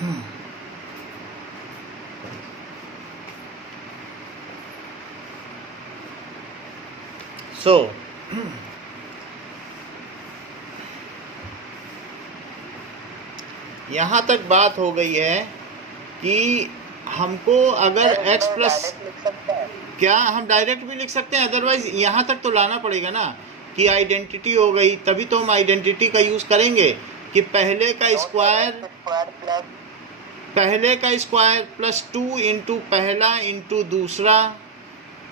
सो यहाँ तक बात हो गई है कि हमको अगर x प्लस, क्या हम डायरेक्ट भी लिख सकते हैं, अदरवाइज यहाँ तक तो लाना पड़ेगा ना कि आइडेंटिटी हो गई, तभी तो हम आइडेंटिटी का यूज करेंगे कि पहले का स्क्वायर प्लस 2 इंटू पहला इंटू दूसरा,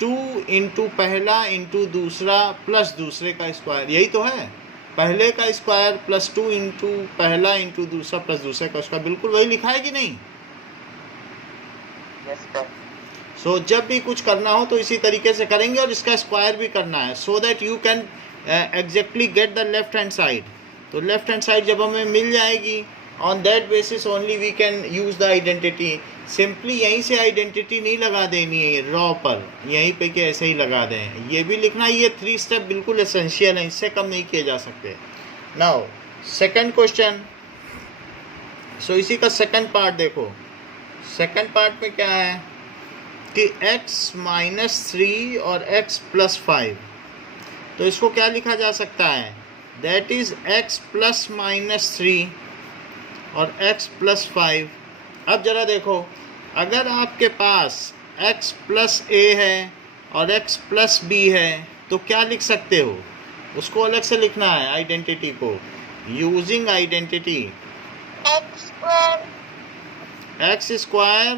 2 इंटू पहला इंटू दूसरा प्लस दूसरे का स्क्वायर, यही तो है। पहले का स्क्वायर प्लस 2 इंटू पहला इंटू दूसरा प्लस दूसरे का स्क्वायर, बिल्कुल वही लिखा है कि नहीं? सो जब भी कुछ करना हो तो इसी तरीके से करेंगे और इसका स्क्वायर भी करना है, so that you can exactly get the left hand side. तो लेफ्ट हैंड साइड जब हमें मिल जाएगी, on that basis only we can use the identity. Simply यहीं से आइडेंटिटी नहीं लगा देनी है रॉ पर, यहीं पे कि ऐसे ही लगा दें, ये भी लिखना। ये 3 स्टेप बिल्कुल एसेंशियल है, इससे कम नहीं किए जा सकते। नाउ सेकंड क्वेश्चन, सो इसी का सेकंड पार्ट देखो। सेकंड पार्ट में क्या है कि x माइनस 3 और x प्लस 5, तो इसको क्या लिखा जा सकता है, that is x plus minus 3 और x प्लस 5। अब जरा देखो, अगर आपके पास x प्लस a है और x प्लस b है तो क्या लिख सकते हो, उसको अलग से लिखना है आइडेंटिटी को, यूजिंग आइडेंटिटी x स्क्वायर।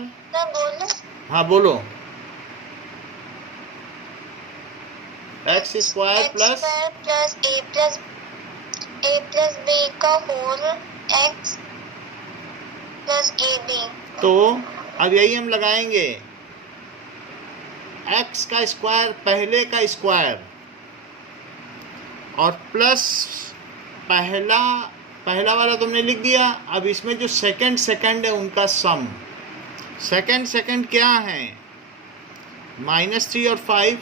हाँ बोलो, x square plus a plus b का होल x प्लस ab। तो अब यही हम लगाएंगे, x का स्क्वायर पहले का स्क्वायर और प्लस पहला वाला तुमने लिख दिया। अब इसमें जो सेकंड है उनका सम, सेकंड क्या है, -3 और 5,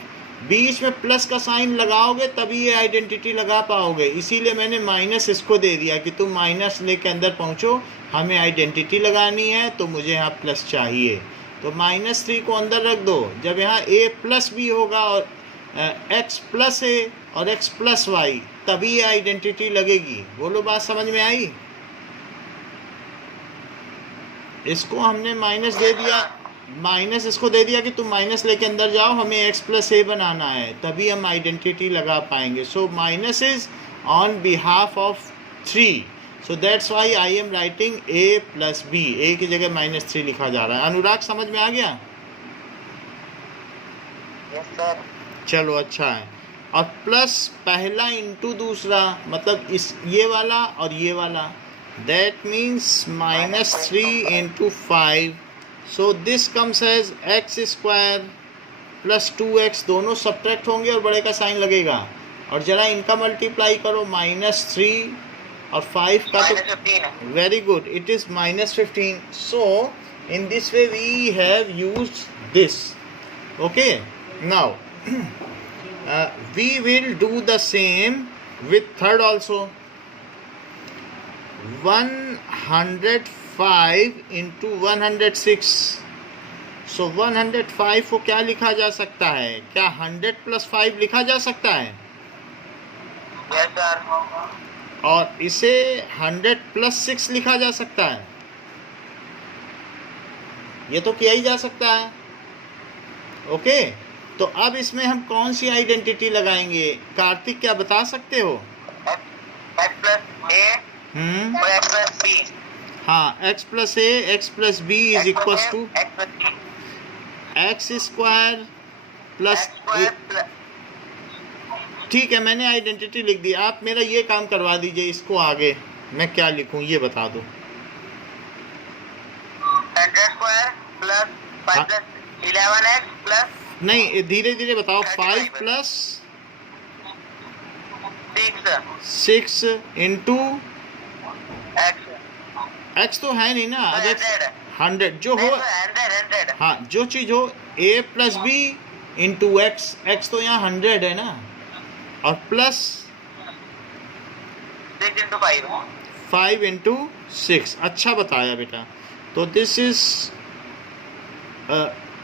बीच में प्लस का साइन लगाओगे तभी ये आइडेंटिटी लगा पाओगे, इसीलिए मैंने माइनस इसको दे दिया कि तुम माइनस लेके अंदर पहुंचो, हमें आइडेंटिटी लगानी है तो मुझे यहाँ प्लस चाहिए। तो -3 को अंदर रख दो, जब यहाँ a प्लस b होगा और x प्लस a और x प्लस y, तभी ये आइडेंटिटी लगेगी। बोलो बात समझ में आई? इसको हमने माइनस दे दिया, माइनस इसको दे दिया कि तुम माइनस लेके अंदर जाओ, हमें x प्लस a बनाना है, तभी हम आइडेंटिटी लगा पाएंगे। So minus is on behalf of 3, so that's why I am writing a plus b, a की जगह -3 लिखा जा रहा है। अनुराग समझ में आ गया? Yes sir. चलो अच्छा है। और प्लस पहला इंटू दूसरा, मतलब इस ये वाला और ये वाला, that means -3 into 5, so this comes as x square plus 2x, दोनों सब्ट्रैक्ट होंगे और बड़े का साइन लगेगा। और जरा इनका मल्टीप्लाई करो, -3 और 5 का, तो very good, it is -15। So in this way we have used this. Okay, now we will do the same with third also. 105 into 106, so 105 को क्या लिखा जा सकता है, क्या 100 प्लस 5 लिखा जा सकता है? Yes sir. और इसे 100 प्लस 6 लिखा जा सकता है, ये तो किया ही जा सकता है। ओके, तो अब इसमें हम कौन सी आइडेंटिटी लगाएंगे, कार्तिक क्या बता सकते हो? x प्लस a और x प्लस b। हाँ, x plus a x plus b is equal to x square plus a। ठीक है, मैंने आइडेंटिटी लिख दी, आप मेरा ये काम करवा दीजिए, इसको आगे मैं क्या लिखूं ये बता दो। 100 square plus 5 plus 11x plus, नहीं धीरे धीरे बताओ, 5 प्लस 6 इंटू x तो है नहीं ना, अगर 100 जो हो, हाँ जो चीज़ हो, a plus b into x तो यहाँ 100 है ना, और प्लस 6 इंटू 5 इंटू 6। अच्छा बताया बेटा। तो दिस इज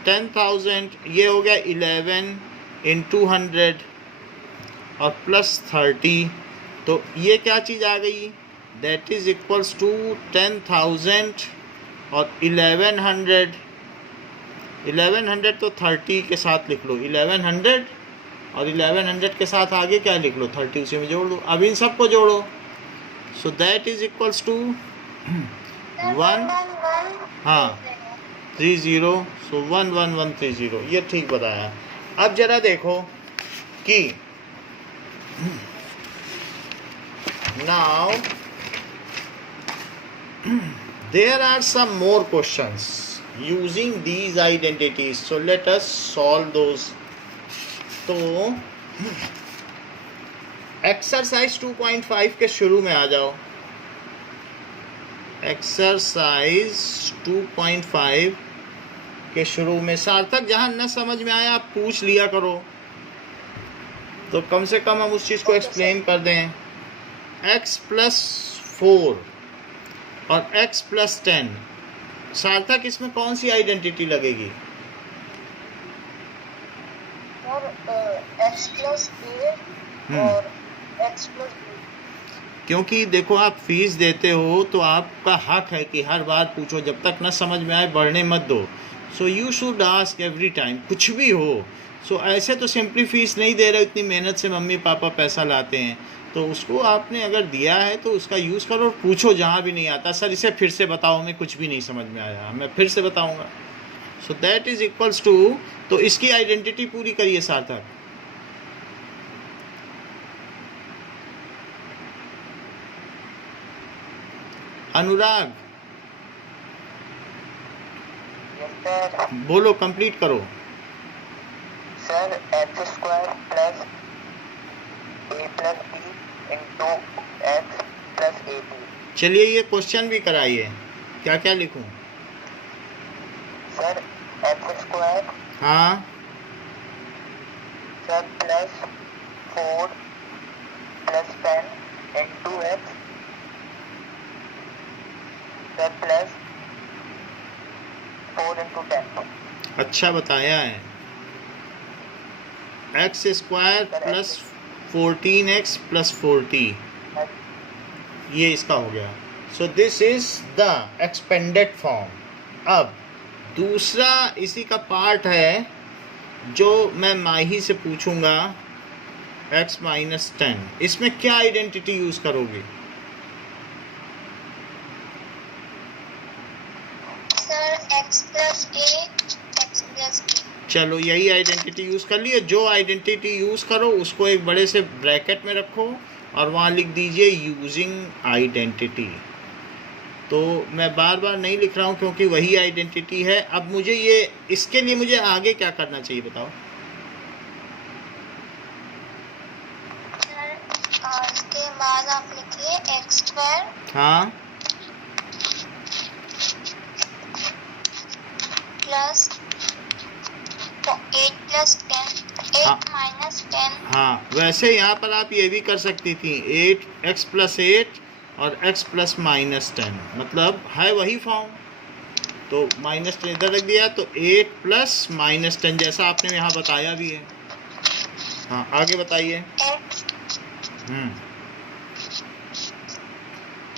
10,000, ये हो गया 11 into 100 और प्लस 30, तो ये क्या चीज़ आ गई, दैट इज इक्वल्स टू 10,000 और 1100 तो 30 के साथ लिख लो, 1100 और 1100 के साथ आगे क्या लिख लो, 30 उसी में जोड़ दो। अब इन सबको जोड़ो, so that is equals to 1, हाँ 30, सो 11130, ये ठीक बताया। अब जरा देखो कि now there are some more questions using these identities, so let us solve those. तो एक्सरसाइज 2.5 के शुरू में आ जाओ। एक्सरसाइज 2.5 के शुरू में सार्थक जहाँ न समझ में आया आप पूछ लिया करो, तो कम से कम हम उस चीज़ को एक्सप्लेन कर दें। x + 4 और x + 10, सार्थक इसमें कौन सी आइडेंटिटी लगेगी? x + a और x + b। क्योंकि देखो आप फीस देते हो तो आपका हक है कि हर बार पूछो, जब तक न समझ में आए बढ़ने मत दो। So you should ask every time, कुछ भी हो। सो ऐसे तो सिंपली फीस नहीं दे रहे, इतनी मेहनत से मम्मी पापा पैसा लाते हैं, तो उसको आपने अगर दिया है तो उसका यूज़ करो और पूछो जहाँ भी नहीं आता, सर इसे फिर से बताओ, हमें कुछ भी नहीं समझ में आया, मैं फिर से बताऊँगा। So that is equals to, तो इसकी आइडेंटिटी पूरी करिए सार्थक। अनुराग बोलो, कंप्लीट करो। Sir x² + a + b into x + ab। चलिए ये क्वेश्चन भी कराइए, क्या क्या लिखूं? सर x², हाँ sir + 4 + 10 into x, sir + 4 into 10। अच्छा बताया है। x² + 14x + 40, ये इसका हो गया। सो this is the expanded form. अब दूसरा इसी का पार्ट है जो मैं माही से पूछूंगा, x - 10, इसमें क्या आइडेंटिटी यूज करोगे? Sir x + a, x + b। चलो यही आइडेंटिटी यूज़ कर लियो। जो आइडेंटिटी यूज़ करो उसको एक बड़े से ब्रैकेट में रखो और वहाँ लिख दीजिए यूजिंग आइडेंटिटी। तो मैं बार बार नहीं लिख रहा हूँ क्योंकि वही आइडेंटिटी है। अब मुझे ये, इसके लिए मुझे आगे क्या करना चाहिए बताओ? सर इसके बाद आप लिखिए x², हाँ प्लस 8 + 10, 8 - 10। हाँ, वैसे यहाँ पर आप ये भी कर सकती थी, 8x + 8 और x + -10, मतलब है वही फॉर्म। तो -10 इधर रख दिया, तो 8 + -10 जैसा आपने यहाँ बताया भी है। हाँ आगे बताइए।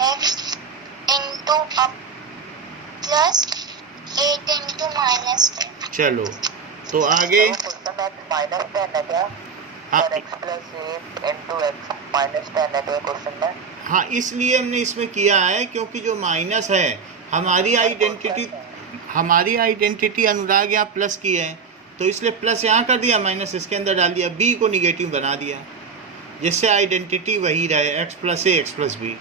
x into up plus 8 into -10। चलो तो आगे -10 है क्या? हाँ, x + 8 into x -10 है क्या क्वेश्चन में? हाँ इसलिए हमने इसमें किया है क्योंकि जो माइनस है हमारी आइडेंटिटी अनुराग यहाँ प्लस की है, तो इसलिए प्लस यहाँ कर दिया, माइनस इसके अंदर डाल दिया, b को निगेटिव बना दिया जिससे आइडेंटिटी वही रहे, x + a x + b।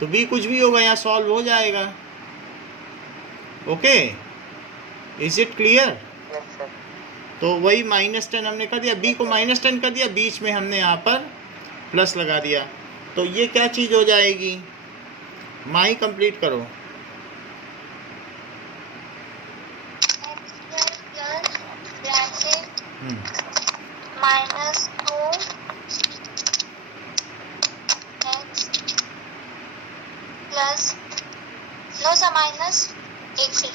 तो b कुछ भी होगा यहाँ सॉल्व हो जाएगा। Okay, is it clear? तो वही -10 हमने कर दिया, b को -10 कर दिया, बीच में हमने यहाँ पर प्लस लगा दिया। तो ये क्या चीज़ हो जाएगी? माई कंप्लीट करो। -2 x प्लस नो सा माइनस 80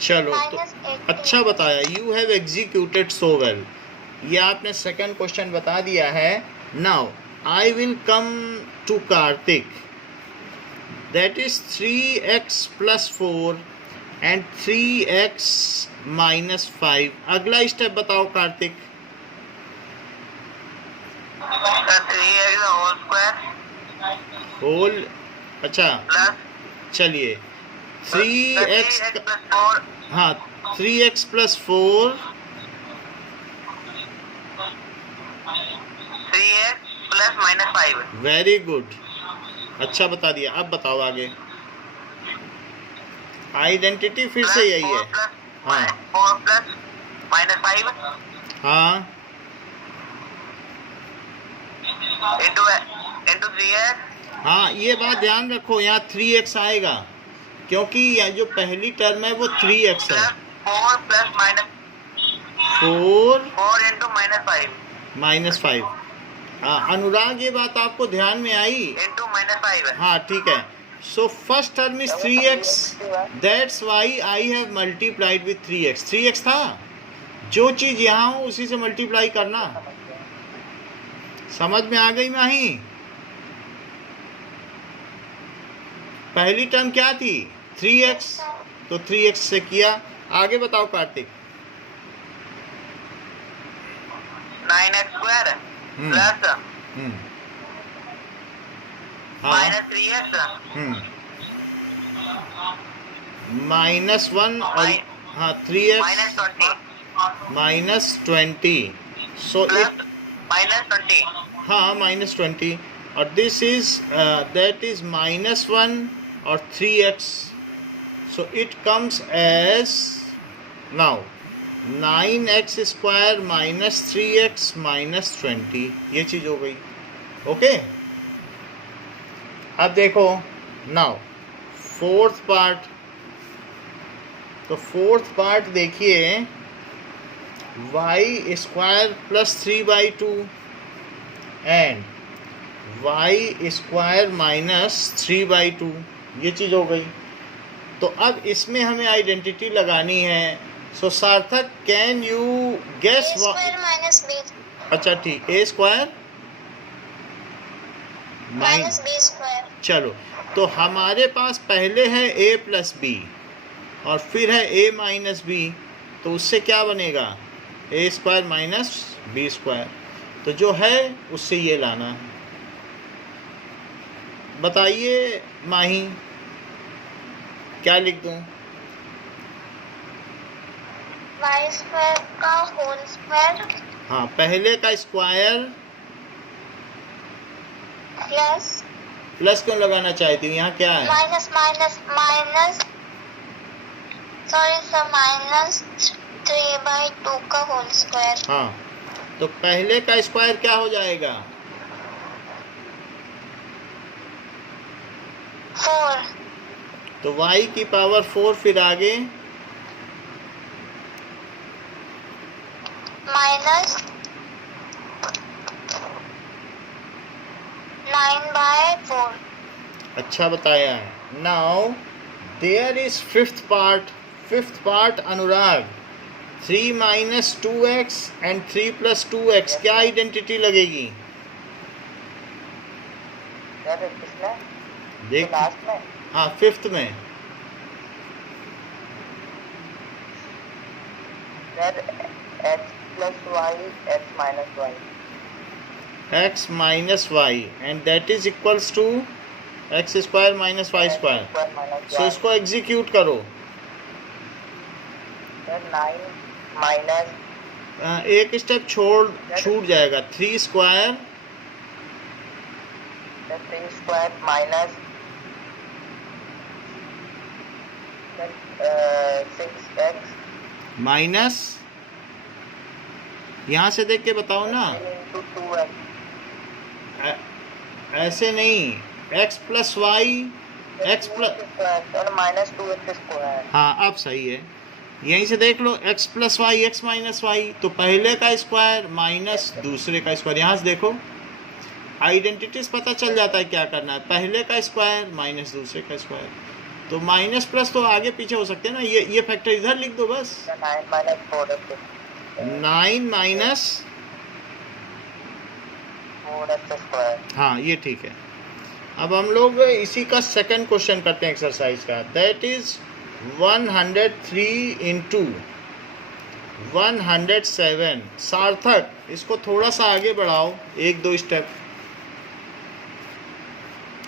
चलो तो minus 80 अच्छा बताया, you have executed so well. ये आपने सेकंड क्वेश्चन बता दिया है। Now I will come to Kartik, that is 3x plus 4 and 3x minus 5। अगला स्टेप बताओ Kartik. 3x whole square whole, अच्छा प्लस चलिए 3x 3x प्लस 4 हाँ 3x plus 4 3x plus minus 5 very good, अच्छा बता दिया। अब बताओ आगे, आइडेंटिटी फिर से यही है। हाँ 4 प्लस माइनस 5 हाँ इंटू 3x हाँ, ये बात ध्यान रखो, यहाँ 3x आएगा क्योंकि यह जो पहली टर्म है वो 3x है। Plus 4 plus minus 4 into minus 5 minus 5। अनुराग ये बात आपको ध्यान में आई? इंटू माइनस 5 हाँ ठीक है। So first term is 3x, that's why I have multiplied with 3x। 3x था, जो चीज़ यहाँ हो उसी से मल्टीप्लाई करना। समझ में आ गई माही? पहली टर्म क्या थी? 3x, तो 3x से किया। आगे बताओ Kartik. 9x square hmm. Plus hmm, हाँ माइनस 3x माइनस 1 और हाँ 3x minus 20 minus 20। So plus it minus 20 हाँ माइनस 20, और this is that is minus 1 और 3x, so it comes as now 9x square minus 3x minus 20। ये चीज़ हो गई। ओके अब देखो नाउ फोर्थ पार्ट। तो फोर्थ पार्ट देखिए, y square plus 3/2 and y square minus 3/2, ये चीज़ हो गई। तो अब इसमें हमें आइडेंटिटी लगानी है। So Sarthak, can you guess? a square minus b अच्छा ठीक, A square minus b square चलो, तो हमारे पास पहले है a प्लस बी और फिर है a माइनस बी, तो उससे क्या बनेगा? ए स्क्वायर माइनस बी स्क्वायर। तो जो है उससे ये लाना है। बताइए माही, क्या लिख दूं? y square का होल स्क्वायर हाँ, पहले का स्क्वायर प्लस प्लस क्यों लगाना चाहती हूँ? यहाँ क्या है? Minus minus minus sorry sir minus 3/2 का होल स्क्वायर। हाँ, तो पहले का स्क्वायर क्या हो जाएगा? 4 तो y की पावर 4, फिर आगे माइनस 9/4। अच्छा बताया है। Now there is fifth part Anurag, 3 minus 2x and 3 plus 2x, क्या आइडेंटिटी लगेगी? देख, लास्ट में हाँ फिफ्थ में x plus y x minus y x minus y and that is equals to x square minus y square. So इसको execute करो। 9 minus एक step छूट जाएगा। 3 square 3 square minus 6x minus, यहाँ से देख के बताओ ना, into 2x ऐसे नहीं, x plus y x plus, और माइनस 2x स्क्वायर। हाँ अब सही है। यहीं से देख लो, x plus y x minus y, तो पहले का स्क्वायर माइनस दूसरे का स्क्वायर। यहाँ से देखो आइडेंटिटीज पता चल जाता है क्या करना है। पहले का स्क्वायर माइनस दूसरे का स्क्वायर। तो माइनस प्लस तो आगे पीछे हो सकते हैं ना, ये फैक्टर इधर लिख दो बस। 9 minus 4 x 9 minus, 4 x square. हाँ ये ठीक है। अब हम लोग इसी का सेकंड क्वेश्चन करते हैं एक्सरसाइज का, दैट इज 103 इंटू 107। सार्थक, इसको थोड़ा सा आगे बढ़ाओ, 1-2 स्टेप।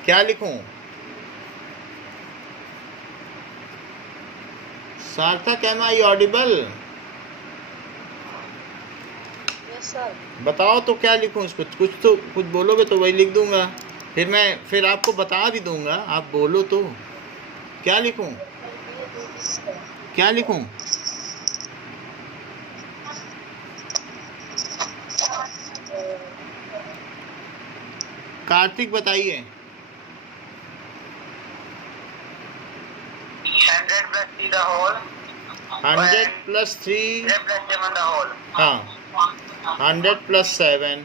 क्या लिखूं? Sarthak, am I audible? Yes sir. बताओ तो क्या लिखूं इसको, कुछ बोलोगे तो वही लिख दूंगा, फिर आपको बता भी दूंगा, आप बोलो तो। क्या लिखूं? क्या लिखूं? कार्तिक बताइए। 100 plus 3 the whole. 100 plus 3, 100 plus 7 the whole. हाँ 100 प्लस 7,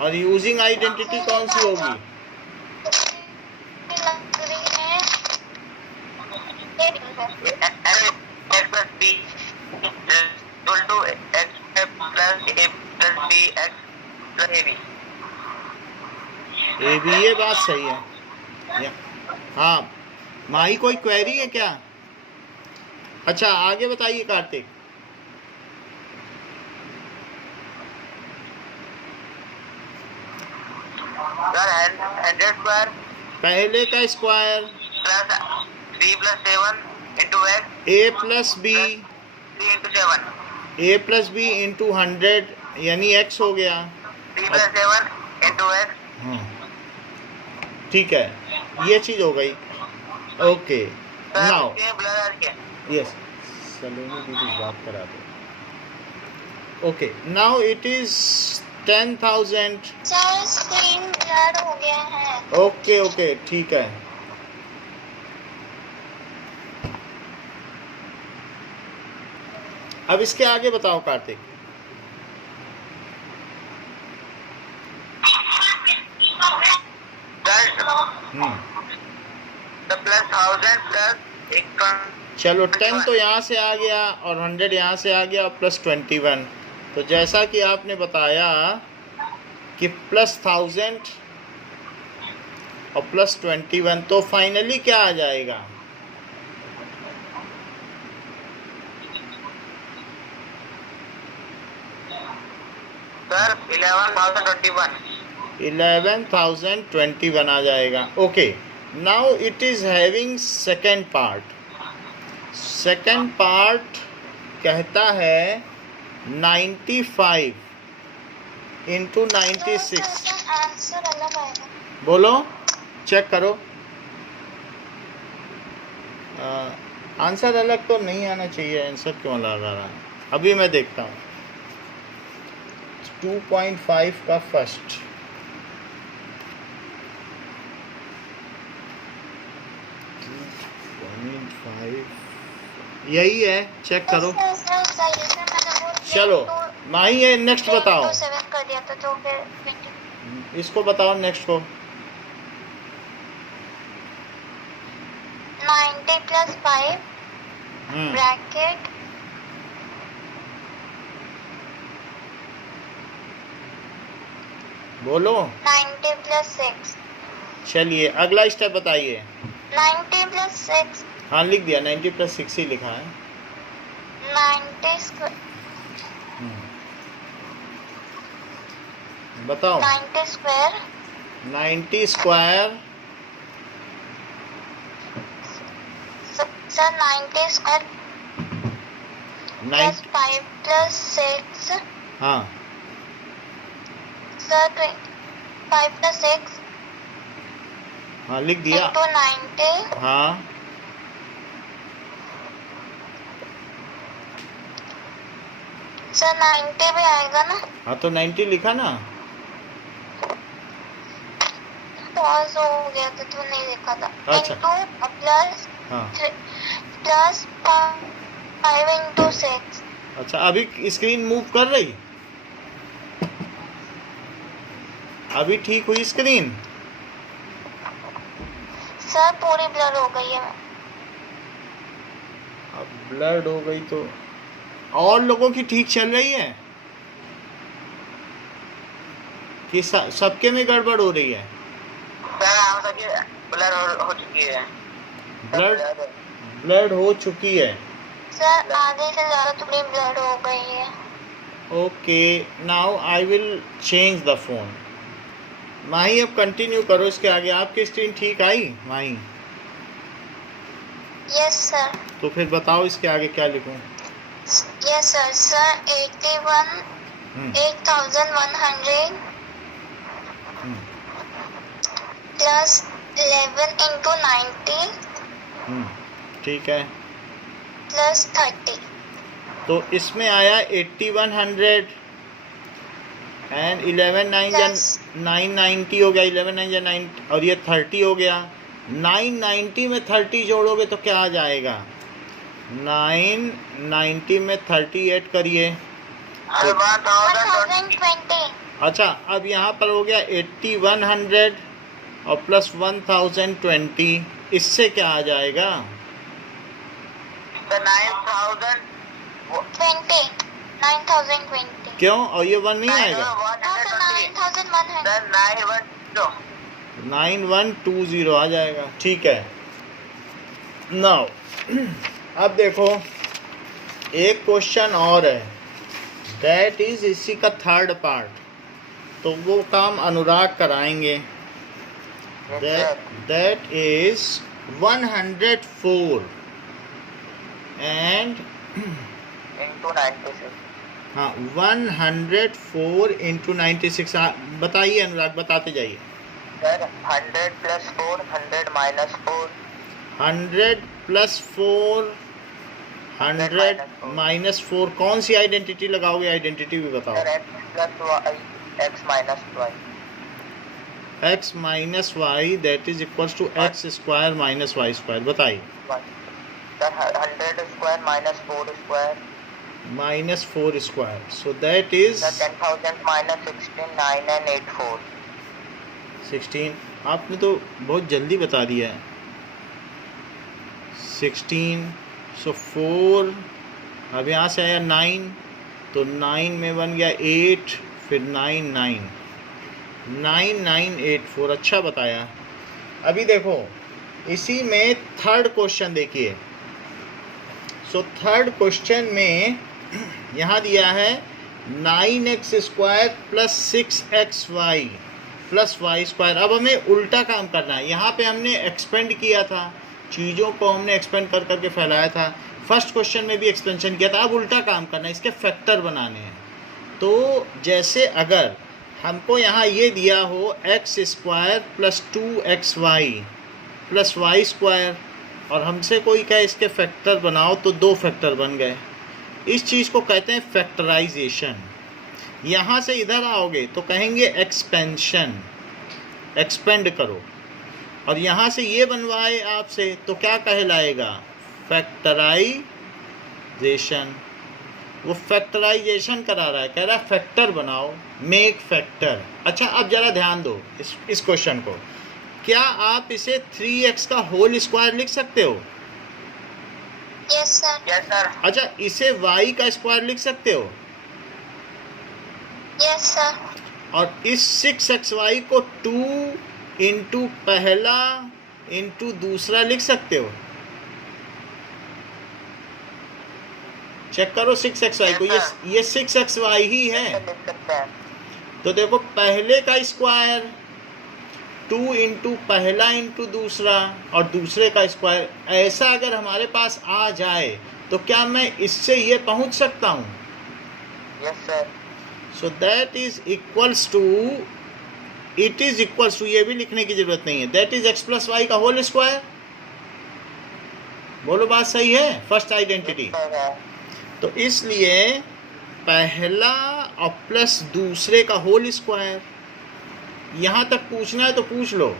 और यूजिंग आइडेंटिटी कौन सी होगी? लग रही है x plus b equal to x plus a plus b x plus ab. ए भी, ये बात सही है। हाँ, माही कोई क्वेरी है क्या? अच्छा आगे बताइए कार्तिक। Sir, 100 square पहले का square, plus 3 plus 7 into x, ए प्लस बी, 3 into 7. ए प्लस बी इंटू 100 यानी एक्स हो गया। 3 plus 7 into x. हाँ ठीक है, ये चीज हो गई। ओके Sir, नाउ उसके blur आ गया. यस, सलोनी दीदी बात करा दो। Okay now it is 10,000। Sir screen blur हो गया है। ओके ओके ठीक है। अब इसके आगे बताओ कार्तिक। The plus 1000 plus एक चलो 10 तो यहाँ से आ गया और 100 यहाँ से आ गया और प्लस 21। तो जैसा कि आपने बताया कि प्लस 1000 और प्लस 21, तो फाइनली क्या आ जाएगा? सर 11,021. 11,021 आ जाएगा। Okay now it is having second part. Second part कहता है 95 इंटू 96। आंसर अलग आएगा। बोलो, चेक करो। आंसर अलग तो नहीं आना चाहिए, आंसर क्यों लगा रहा है? अभी मैं देखता हूँ। 2.5 का फर्स्ट, यही है, चेक करो। चलो माही ये नेक्स्ट बताओ, 7 कर दिया था तो फिर इसको बताओ नेक्स्ट को। 90 plus 5 ब्रैकेट बोलो। 90 plus 6। चलिए अगला स्टेप बताइए। 90 plus 6। हाँ लिख दिया, 90 प्लस 6 ही लिखा है। 90 square। बताओ। 90 square 90 square, sir 90 square plus 5 plus 6। हाँ सर 5 plus 6 हाँ लिख दिया। into 90। हाँ सर 90 भी आएगा ना? हाँ तो 90 लिखा ना। पॉज हो गया था तो नहीं देखा था। अच्छा। into प्लस हाँ प्लस 5 into 6। अच्छा, अभी स्क्रीन मूव कर रही? अभी ठीक हुई स्क्रीन? सर पूरी ब्लर हो गई है। अब ब्लड हो गई तो और लोगों की ठीक चल रही है कि सबके में गड़बड़ हो रही है? सर हम सबकी ब्लड हो चुकी है। ब्लड हो चुकी है। सर आधे से ज़्यादा थोड़ी ब्लड हो गई है। Okay, now I will change the phone. Mahi अब कंटिन्यू करो इसके आगे। आपकी स्क्रीन ठीक आई माही? Yes sir. तो फिर बताओ इसके आगे क्या लिखूं? Yes sir. Sir 8,100 plus 11 into 90 ठीक है। प्लस 30। तो इसमें आया 8100 एंड 11 9 या Plus 990 हो गया। 11 9 या 9 और ये 30 हो गया। 990 में 30 जोड़ोगे तो क्या आ जाएगा? 990 में 30 ऐड करिए। 1,020। अच्छा, अब यहाँ पर हो गया 8100 और प्लस 1020। इससे क्या आ जाएगा? 9,020। क्यों? और ये 1 नहीं आएगा? 9120 आ जाएगा। ठीक है। नाउ अब देखो एक क्वेश्चन और है, दैट इज इसी का थर्ड पार्ट। तो वो काम अनुराग कराएंगे। दैट इज 104 एंड हाँ 104 इंटू 96। बताइए अनुराग, बताते जाइए। 100 प्लस 4 100 माइनस 4 100 प्लस 4 100 माइनस 4। कौन सी आइडेंटिटी लगाओगे? आइडेंटिटी भी बताओ। x minus y। x minus y that is equal to x square minus y square. बताइए। 100 square minus 4 square minus 4 square. So that is 10,000 minus 16 9 and 8 4। 16। आपने तो बहुत जल्दी बता दिया है। 16 सो 4। अब यहाँ से आया 9 तो 9 में बन गया 8 फिर 9 9 9984। अच्छा बताया। अभी देखो इसी में थर्ड क्वेश्चन देखिए। सो थर्ड क्वेश्चन में यहाँ दिया है 9x square plus 6xy plus y square. अब हमें उल्टा काम करना है। यहाँ पे हमने एक्सपेंड किया था, चीज़ों को हमने एक्सपेंड कर करके फैलाया था। फर्स्ट क्वेश्चन में भी एक्सपेंशन किया था। अब उल्टा काम करना है, इसके फैक्टर बनाने हैं। तो जैसे अगर हमको यहाँ ये दिया हो x square plus 2xy plus y square और हमसे कोई कहे इसके फैक्टर बनाओ तो 2 फैक्टर बन गए। इस चीज़ को कहते हैं फैक्टराइजेशन। यहाँ से इधर आओगे तो कहेंगे एक्सपेंशन, एक्सपेंड करो। और यहाँ से ये बनवाए आपसे तो क्या कहलाएगा? फैक्टराइजेशन। वो फैक्टराइजेशन करा रहा है, कह रहा है फैक्टर बनाओ, मेक फैक्टर। अच्छा अब ज़रा ध्यान दो इस क्वेश्चन को। क्या आप इसे 3x का होल स्क्वायर लिख सकते हो? Yes sir. Yes sir. अच्छा इसे y का स्क्वायर लिख सकते हो? Yes sir. और इस 6xy को 2 इंटू पहला इंटू दूसरा लिख सकते हो? चेक करो 6xy को। ये 6xy ही है। लिख सकते हैं। तो देखो पहले का स्क्वायर 2 इंटू पहला इंटू दूसरा और दूसरे का स्क्वायर। ऐसा अगर हमारे पास आ जाए तो क्या मैं इससे ये पहुंच सकता हूं? Yes sir. So that is equals to, it is equals to, ये भी लिखने की जरूरत नहीं है, that is x plus y का होल स्क्वायर। बोलो बात सही है? First identity. तो इसलिए पहला और प्लस दूसरे का होल स्क्वायर। यहाँ तक पूछना है तो पूछ लो।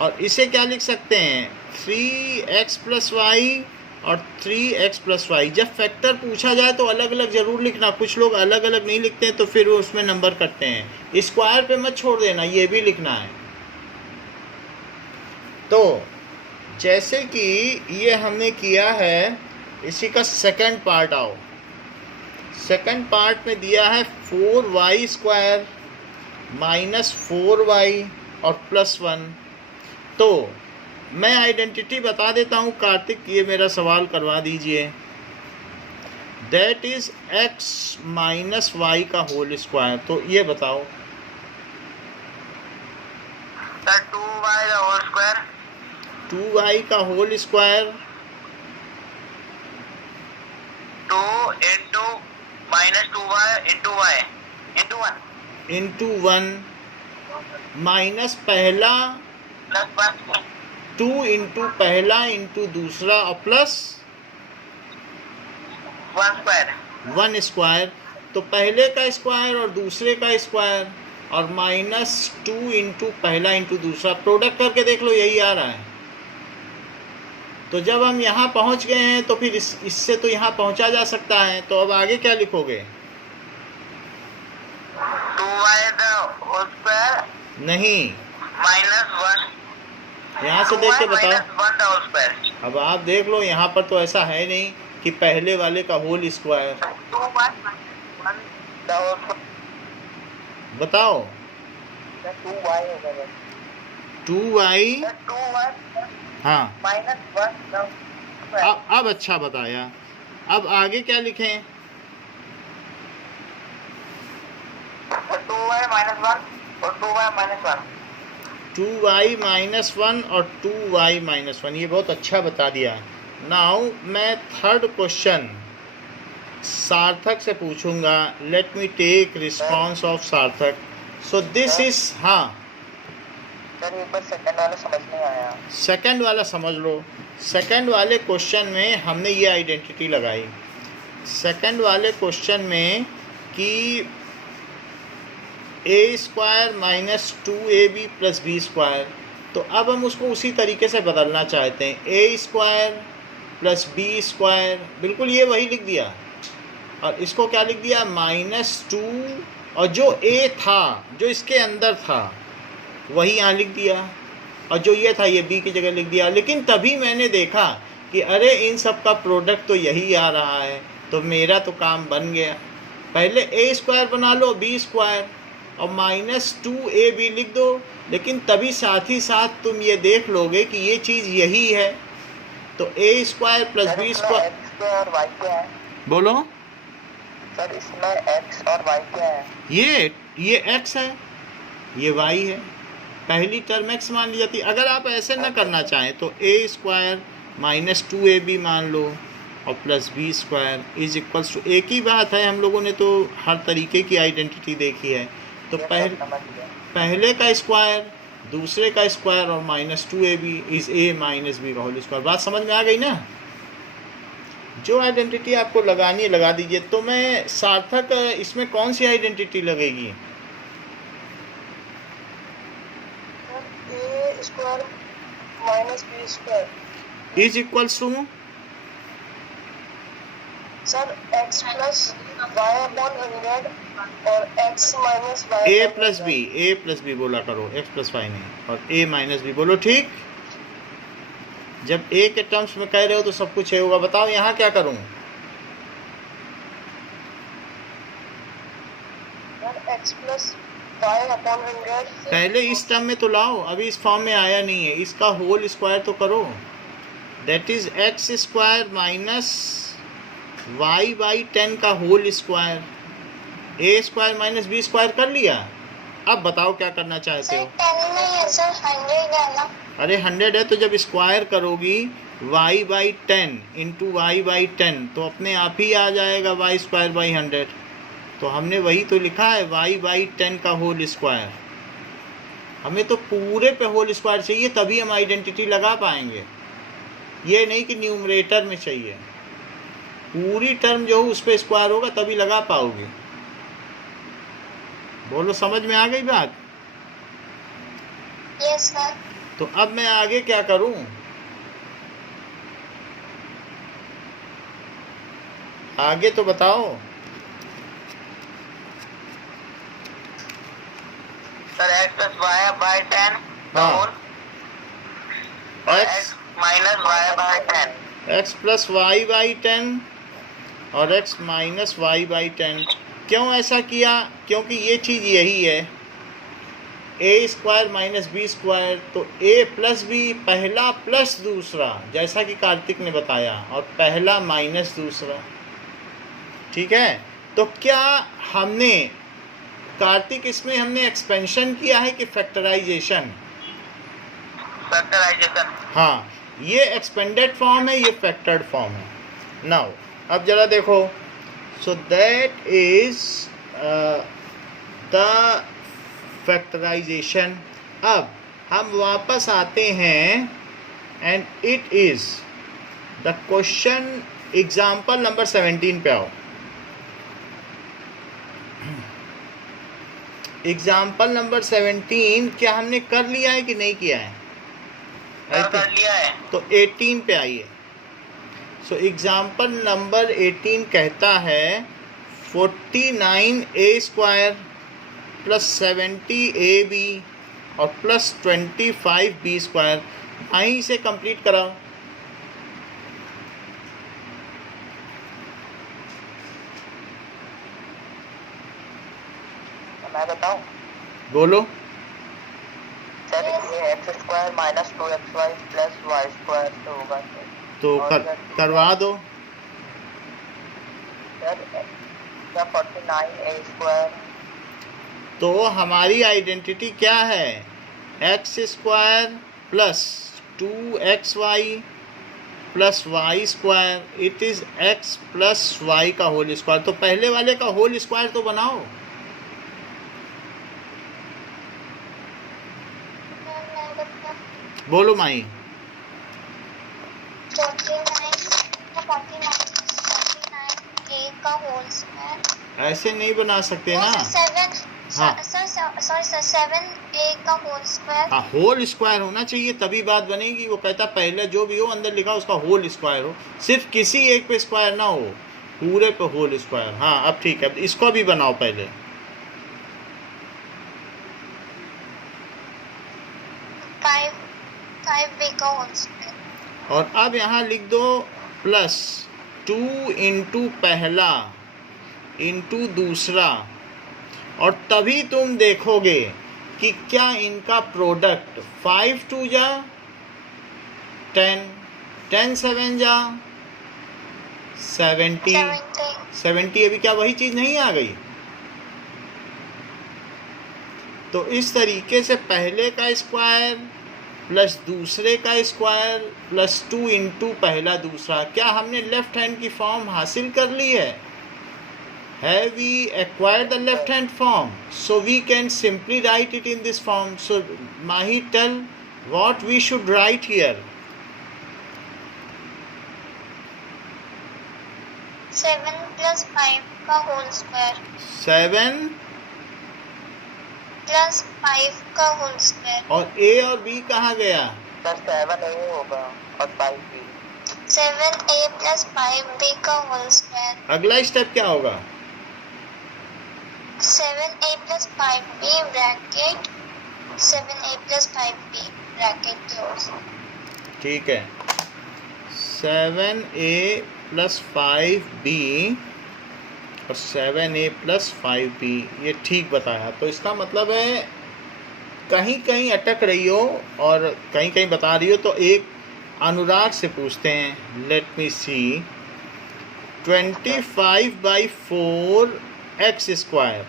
और इसे क्या लिख सकते हैं? 3x प्लस वाई और 3x प्लस वाई। जब फैक्टर पूछा जाए तो अलग अलग ज़रूर लिखना। कुछ लोग अलग अलग नहीं लिखते हैं तो फिर उसमें नंबर कटते हैं। स्क्वायर पे मत छोड़ देना, ये भी लिखना है। तो जैसे कि ये हमने किया है, इसी का सेकंड पार्ट आओ। सेकंड पार्ट में दिया है 4y² माइनस 4y और +1। तो मैं आइडेंटिटी बता देता हूँ कार्तिक, ये मेरा सवाल करवा दीजिए। That is x minus y का होल स्क्वायर। तो ये बताओ sir 2y the whole square 2y का whole square 2 into minus 2y into y into 1 into 1 minus पहला plus 1 2 इंटू पहला इंटू दूसरा और प्लस 1 square 1 स्क्वायर। तो पहले का स्क्वायर और दूसरे का स्क्वायर और माइनस 2 इंटू पहला इंटू दूसरा, प्रोडक्ट करके देख लो, यही आ रहा है। तो जब हम यहाँ पहुँच गए हैं तो फिर इससे तो यहाँ पहुँचा जा सकता है। तो अब आगे क्या लिखोगे? 2y the whole square नहीं, minus 1 यहाँ से देख के 2y बताओ। minus 1 the whole square अब आप देख लो, यहाँ पर तो ऐसा है नहीं कि पहले वाले का whole square. 2y minus 1 the whole square बताओ 2y होगा 2y। 2y हाँ, minus 1 the square अब अच्छा बताया। अब आगे क्या लिखें? 2y minus 1 और 2y minus 1 2y माइनस 1 और 2y माइनस 1, ये बहुत अच्छा बता दिया। नाउ मैं थर्ड क्वेश्चन सार्थक से पूछूंगा। Let me take response of Sarthak. So this is, हाँ सर एक बार सेकंड वाला समझ नहीं आया सेकंड वाला समझ लो। सेकंड वाले क्वेश्चन में हमने ये आइडेंटिटी लगाई। सेकंड वाले क्वेश्चन में कि a² minus 2ab plus b²। तो अब हम उसको उसी तरीके से बदलना चाहते हैं। a² प्लस b², बिल्कुल ये वही लिख दिया। और इसको क्या लिख दिया? -2, और जो a था, जो इसके अंदर था, वही यहाँ लिख दिया। और जो ये था, ये b की जगह लिख दिया। लेकिन तभी मैंने देखा कि अरे इन सब का प्रोडक्ट तो यही आ रहा है, तो मेरा तो काम बन गया। पहले a² बना लो, b² और -2ab लिख दो। लेकिन तभी साथ ही साथ तुम ये देख लोगे कि ये चीज़ यही है। तो a² प्लस b²। x और y क्या है बोलो सर? इसमें x और y क्या है? ये x है, ये y है। पहली टर्म x मान ली जाती है। अगर आप ऐसे ना करना चाहें तो a² माइनस 2ab मान लो और plus b² is equals to, एक ही बात है। हम लोगों ने तो हर तरीके की आइडेंटिटी देखी है। तो पहले का स्क्वायर, दूसरे का स्क्वायर और -2ab is a minus b का होल स्क्वायर। बात समझ में आ गई ना? जो आइडेंटिटी आपको लगानी है लगा दीजिए। तो मैं सार्थक, इसमें कौन सी आइडेंटिटी लगेगी? a² minus b² is equals to sir x plus y upon 100 और x minus y a plus B बोला करो, x प्लस वाई नहीं। और a माइनस बी बोलो, ठीक? जब a के टर्म्स में कह रहे हो तो सब कुछ है होगा। बताओ यहाँ क्या करूँ? x plus y upon 100 पहले इस टर्म में तो लाओ, अभी इस फॉर्म में आया नहीं है। इसका होल स्क्वायर तो करो। That is x² minus y by 10 का whole square. a² minus b² कर लिया। अब बताओ क्या करना चाहते हो? 10 नहीं है सर, 100 है ना। अरे 100 है तो जब स्क्वायर करोगी y by 10 into y by 10 तो अपने आप ही आ जाएगा y² बाई 100। तो हमने वही तो लिखा है, y बाई 10 का होल स्क्वायर। हमें तो पूरे पे होल स्क्वायर चाहिए, तभी हम आइडेंटिटी लगा पाएंगे। ये नहीं कि न्यूमरेटर में चाहिए। पूरी टर्म जो हो उस पर स्क्वायर होगा तभी लगा पाओगे। बोलो, समझ में आ गई बात? Yes sir. तो अब मैं आगे क्या करूं? आगे तो बताओ। Sir x plus y by 10 हाँ। Whole x minus y by 10। x plus y by 10 और x माइनस वाई बाई 10। क्यों ऐसा किया? क्योंकि ये चीज़ यही है, ए स्क्वायर माइनस बी स्क्वायर, तो ए प्लस बी पहला प्लस दूसरा, जैसा कि कार्तिक ने बताया, और पहला माइनस दूसरा। ठीक है, तो क्या हमने कार्तिक इसमें हमने एक्सपेंशन किया है कि फैक्टराइजेशन? फैक्टराइजेशन। हाँ, ये एक्सपेंडेड फॉर्म है, ये फैक्टर्ड फॉर्म है। नाउ अब जरा देखो, so that is the factorization. अब हम वापस आते हैं and it is the question example number 17 पे आओ। एग्जाम्पल नंबर 17 क्या हमने कर लिया है कि नहीं किया है? कर लिया है। तो 18 पे आइए। सो एग्जाम्पल नंबर 18 कहता है 49a स्क्वायर प्लस 70ab और प्लस 25b स्क्वायर। वहीं से कंप्लीट कराओ। मैं बताऊं? बोलो। सर ये x square minus 2xy plus y square तो होगा सर। तो करवा दो। Sir 49a square. तो हमारी आइडेंटिटी क्या है? X square plus 2xy plus y square. It is x plus y का होल स्क्वायर। तो पहले वाले का होल स्क्वायर तो बनाओ। बोलो माई। 49a का होल स्क्वायर। ऐसे नहीं बना सकते ना। हाँ। सॉरी सर 7a का होल स्क्वायर। हाँ, होल स्क्वायर होना चाहिए तभी बात बनेगी। वो कहता पहले जो भी हो अंदर लिखा उसका होल स्क्वायर हो, सिर्फ किसी एक पे स्क्वायर ना हो, पूरे पे होल स्क्वायर। हाँ अब ठीक है, अब इसको भी बनाओ पहले। 5b का होल स्क्वायर। और अब यहाँ लिख दो प्लस 2 इंटू पहला इंटू दूसरा, और तभी तुम देखोगे कि क्या इनका प्रोडक्ट 5 2 जा 10, 10 7 जा 70, 70 अभी क्या वही चीज़ नहीं आ गई? तो इस तरीके से पहले का स्क्वायर प्लस दूसरे का स्क्वायर प्लस 2 इंटू पहला दूसरा, क्या हमने लेफ्ट हैंड की फॉर्म हासिल कर ली है? Have we acquired the left hand form? So we can simply write it in this form. So Mahi, tell what we should write here. 7 plus 5 का whole square 7 plus 5 का whole square. और a और b कहाँ गया? Sir 7a होगा और 5b। 7a plus 5b का whole square. अगला स्टेप क्या होगा? 7a plus 5b bracket 7a plus 5b bracket close. ठीक है, 7a प्लस 5b और 7a प्लस 5b, ये ठीक बताया। तो इसका मतलब है कहीं कहीं अटक रही हो और कहीं कहीं बता रही हो, तो एक अनुराग से पूछते हैं। Let me see, 25/4 x square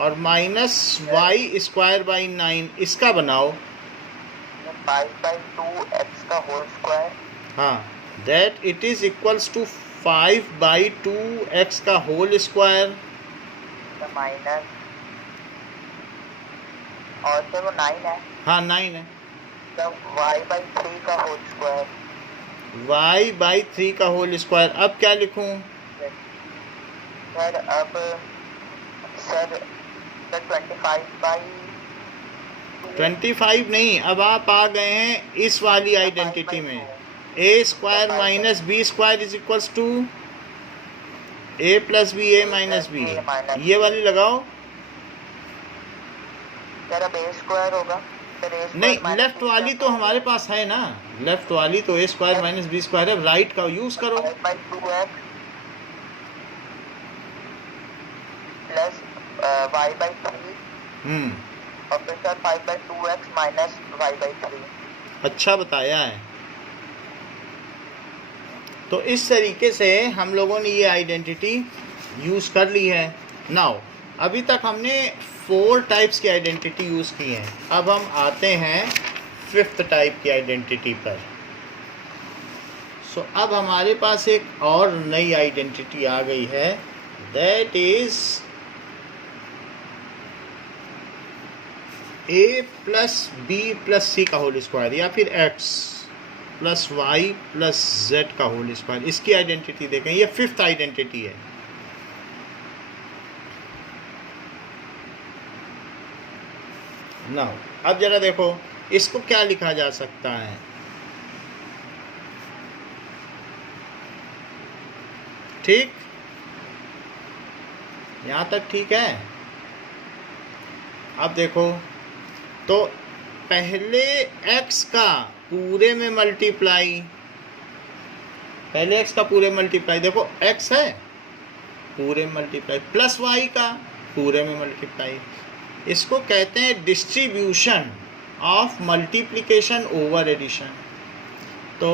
और माइनस वाई स्क्वायर बाई 9, इसका बनाओ। 5/2 एक्स का होल स्क्वायर। हाँ, that it is equals to 5/2 x का होल स्क्वायर माइनस, और से वो 9 है। हाँ 9 है। तब y/3 का होल स्क्वायर। y/3 का होल स्क्वायर। अब क्या लिखूं? सर अब सर 25 नहीं, अब आप आ गए हैं इस वाली आइडेंटिटी में। a square minus b square is equals to a plus b a minus b, ये वाली लगाओ। सर अब a स्क्वायर होगा। फिर a नहीं, square लेफ्ट वाली तो हमारे पास है ना, लेफ्ट वाली तो a square minus b square है, राइट का यूज करो। 5/2x प्लस y/3 और फिर सर 5/2x माइनस y/3। अच्छा बताया है। तो इस तरीके से हम लोगों ने ये आइडेंटिटी यूज़ कर ली है। नाउ अभी तक हमने 4 टाइप्स की आइडेंटिटी यूज़ की हैं। अब हम आते हैं 5th टाइप की आइडेंटिटी पर। सो अब हमारे पास एक और नई आइडेंटिटी आ गई है, that is a plus b plus c का होल स्क्वायर या फिर x plus y plus z का होल स्क्वायर। इसकी आइडेंटिटी देखें, ये 5th आइडेंटिटी है। नाउ अब जरा देखो इसको क्या लिखा जा सकता है। ठीक, यहाँ तक ठीक है। अब देखो तो पहले x का पूरे में मल्टीप्लाई, पहले x का पूरे मल्टीप्लाई, देखो x है पूरे में मल्टीप्लाई प्लस y का पूरे में मल्टीप्लाई। इसको कहते हैं distribution of multiplication over addition. तो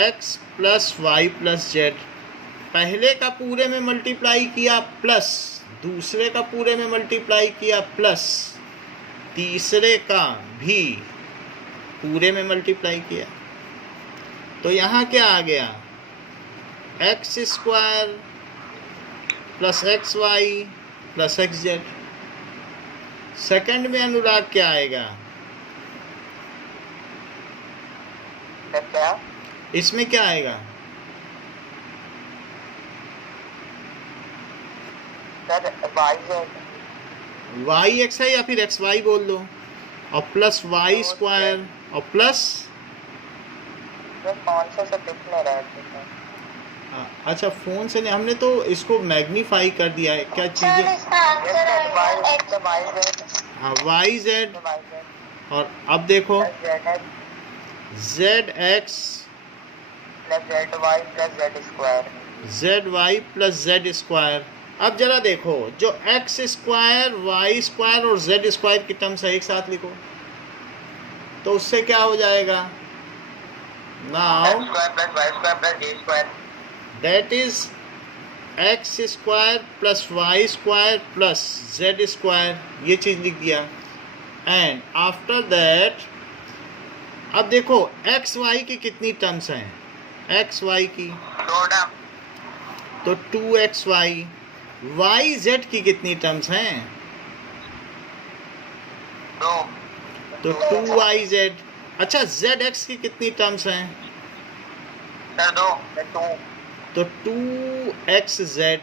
x plus y plus z, पहले का पूरे में मल्टीप्लाई किया प्लस, दूसरे का पूरे में मल्टीप्लाई किया प्लस, तीसरे का भी पूरे में मल्टीप्लाई किया। तो यहाँ क्या आ गया, x square plus x y plus x z. Second में अनुराग क्या आएगा, क्या इसमें क्या आएगा, सर वाई एक्स है या फिर एक्स वाई बोल दो, और प्लस वाई स्क्वायर और प्लस, कौन सा सब लिख नहीं रहा है। अच्छा फ़ोन से नहीं, हमने तो इसको मैग्नीफाई कर दिया है। क्या चीज़ें, हाँ वाई जेड, और अब देखो z x plus z y plus z square, z y plus z square. अब जरा देखो जो एक्स स्क्वायर वाई स्क्वायर और जेड स्क्वायर की टर्म्स है एक साथ लिखो, तो उससे क्या हो जाएगा, now that is x square plus y square plus z square, ये चीज़ लिख दिया। एंड आफ्टर दैट अब देखो एक्स वाई की कितनी टर्म्स हैं, एक्स वाई की तो 2xy, वाई जेड की कितनी टर्म्स हैं, तो 2yz। अच्छा जेड एक्स की कितनी टर्म्स हैं, तो 2xz।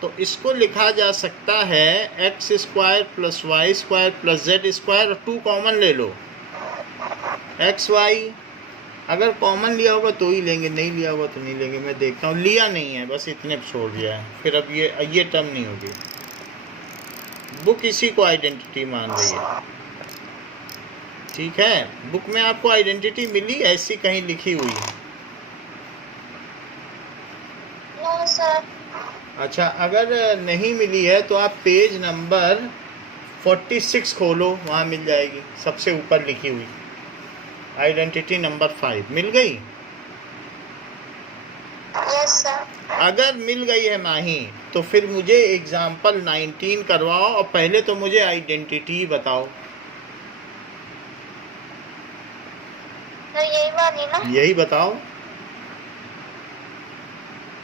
तो इसको लिखा जा सकता है x square plus y square plus z square, और 2 कॉमन ले लो, एक्स वाई अगर कॉमन लिया होगा तो ही लेंगे, नहीं लिया होगा तो नहीं लेंगे। मैं देखता हूँ, लिया नहीं है बस इतने पे छोड़ दिया है, फिर अब ये टर्म नहीं होगी। बुक इसी को आइडेंटिटी मान रही है, ठीक है। बुक में आपको आइडेंटिटी मिली ऐसी कहीं लिखी हुई है, नो सर। अच्छा अगर नहीं मिली है तो आप पेज नंबर 46 खोलो, वहाँ मिल जाएगी, सबसे ऊपर लिखी हुई आइडेंटिटी नंबर 5 मिल गई। Yes sir. अगर मिल गई है माही तो फिर मुझे एग्जाम्पल 19 करवाओ, और पहले तो मुझे आइडेंटिटी बताओ। तो यही वाली ना, यही बताओ।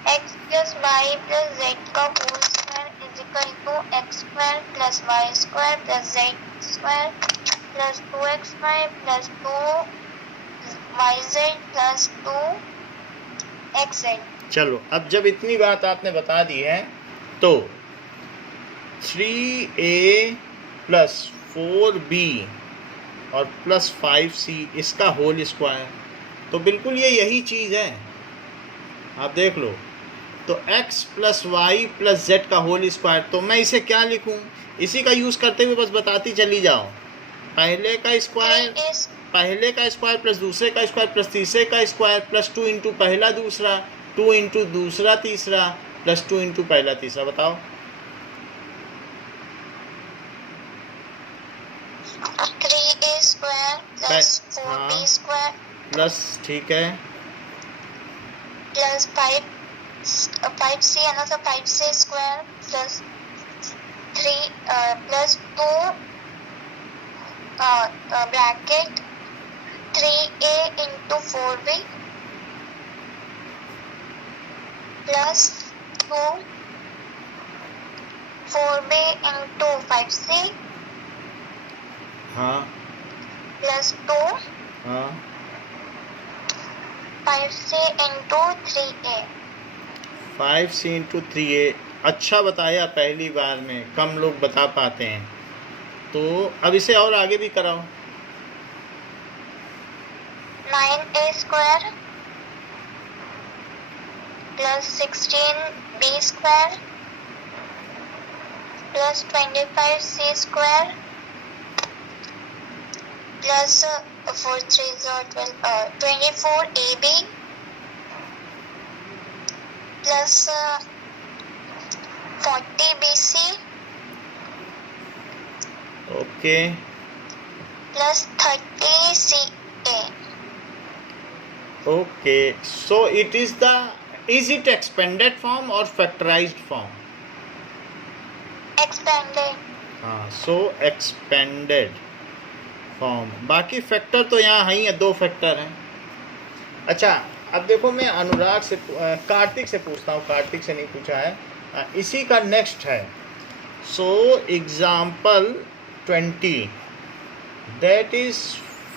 x plus y plus z का whole square is equal to x square plus y square plus z square plus 2xy plus 2yz plus 2xz। चलो अब जब इतनी बात आपने बता दी है तो 3a प्लस 4b और प्लस 5c इसका होल स्क्वायर, तो बिल्कुल ये यही चीज़ है, आप देख लो। तो x plus y plus z का होल स्क्वायर, तो मैं इसे क्या लिखूं, इसी का यूज़ करते हुए बस बताती चली जाओ। पहले का स्क्वायर 3 is पहले का स्क्वायर प्लस दूसरे का स्क्वायर प्लस तीसरे का स्क्वायर प्लस 2 इंटू पहला दूसरा 2 इंटू दूसरा तीसरा प्लस 2 इंटू पहला तीसरा। बताओ। 3a square plus 4b हाँ। square प्लस ठीक है plus 5c है ना, तो 5c square plus 3 plus 2 bracket 3a into 4b plus 2 4b into 5c हाँ plus 2 हाँ 5c into 3a। 5c into 3a। अच्छा बताया, पहली बार में कम लोग बता पाते हैं, तो अब इसे और आगे भी कराओ। 9a square plus 16b square plus 25c square plus 4 3s are 12 24ab plus 40bc okay plus 30ca। Okay, so it is it expanded form और फैक्टराइज्ड फॉर्म? Expanded। हाँ, सो एक्सपेंडेड फॉर्म। बाकी फैक्टर तो यहाँ है ही है, 2 फैक्टर हैं। अच्छा, अब देखो मैं अनुराग से कार्तिक से पूछता हूँ, कार्तिक से नहीं पूछा है, इसी का नेक्स्ट है। So example 20 that is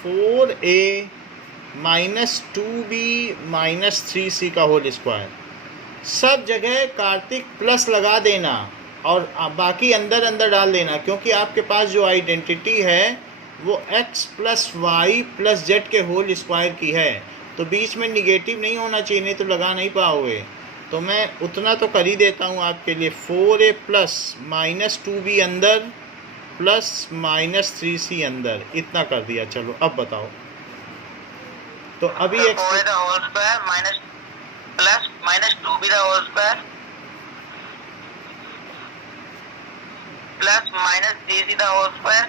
4a minus 2b minus 3c का होल स्क्वायर। सब जगह कार्तिक प्लस लगा देना और बाकी अंदर अंदर डाल देना, क्योंकि आपके पास जो आइडेंटिटी है वो x plus y plus z के होल स्क्वायर की है, तो बीच में निगेटिव नहीं होना चाहिए, नहीं तो लगा नहीं पाओगे। तो मैं उतना तो कर ही देता हूँ आपके लिए। 4a प्लस माइनस 2b अंदर प्लस माइनस 3c अंदर, इतना कर दिया। चलो अब बताओ। तो अभी So 4a the whole square minus plus minus 2b the whole square plus minus 3c the whole square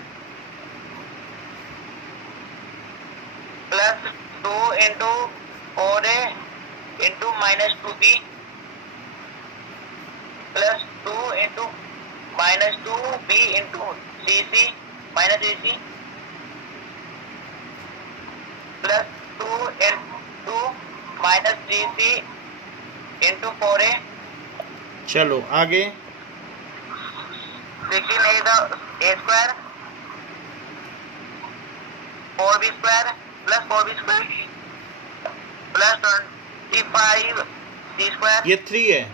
plus 2 into 4a into minus 2b plus 2 into minus 2b into cc minus ac plus 2 into minus 3c into 4a। चलो आगे। 16a the a square 4b square plus 4b square plus 25c square। ये 3 है।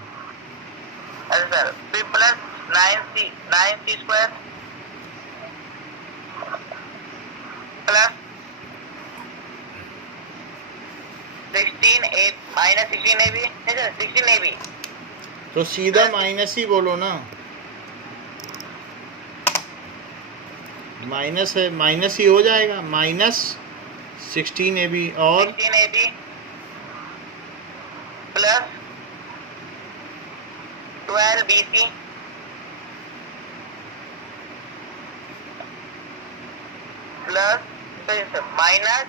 अच्छा sir, फिर plus 9c square plus 16a minus 16ab नहीं sir 16ab। तो सीधा minus ही बोलो ना, माइनस है, माइनस ही हो जाएगा। माइनस 16ab और 16ab plus 12bc plus minus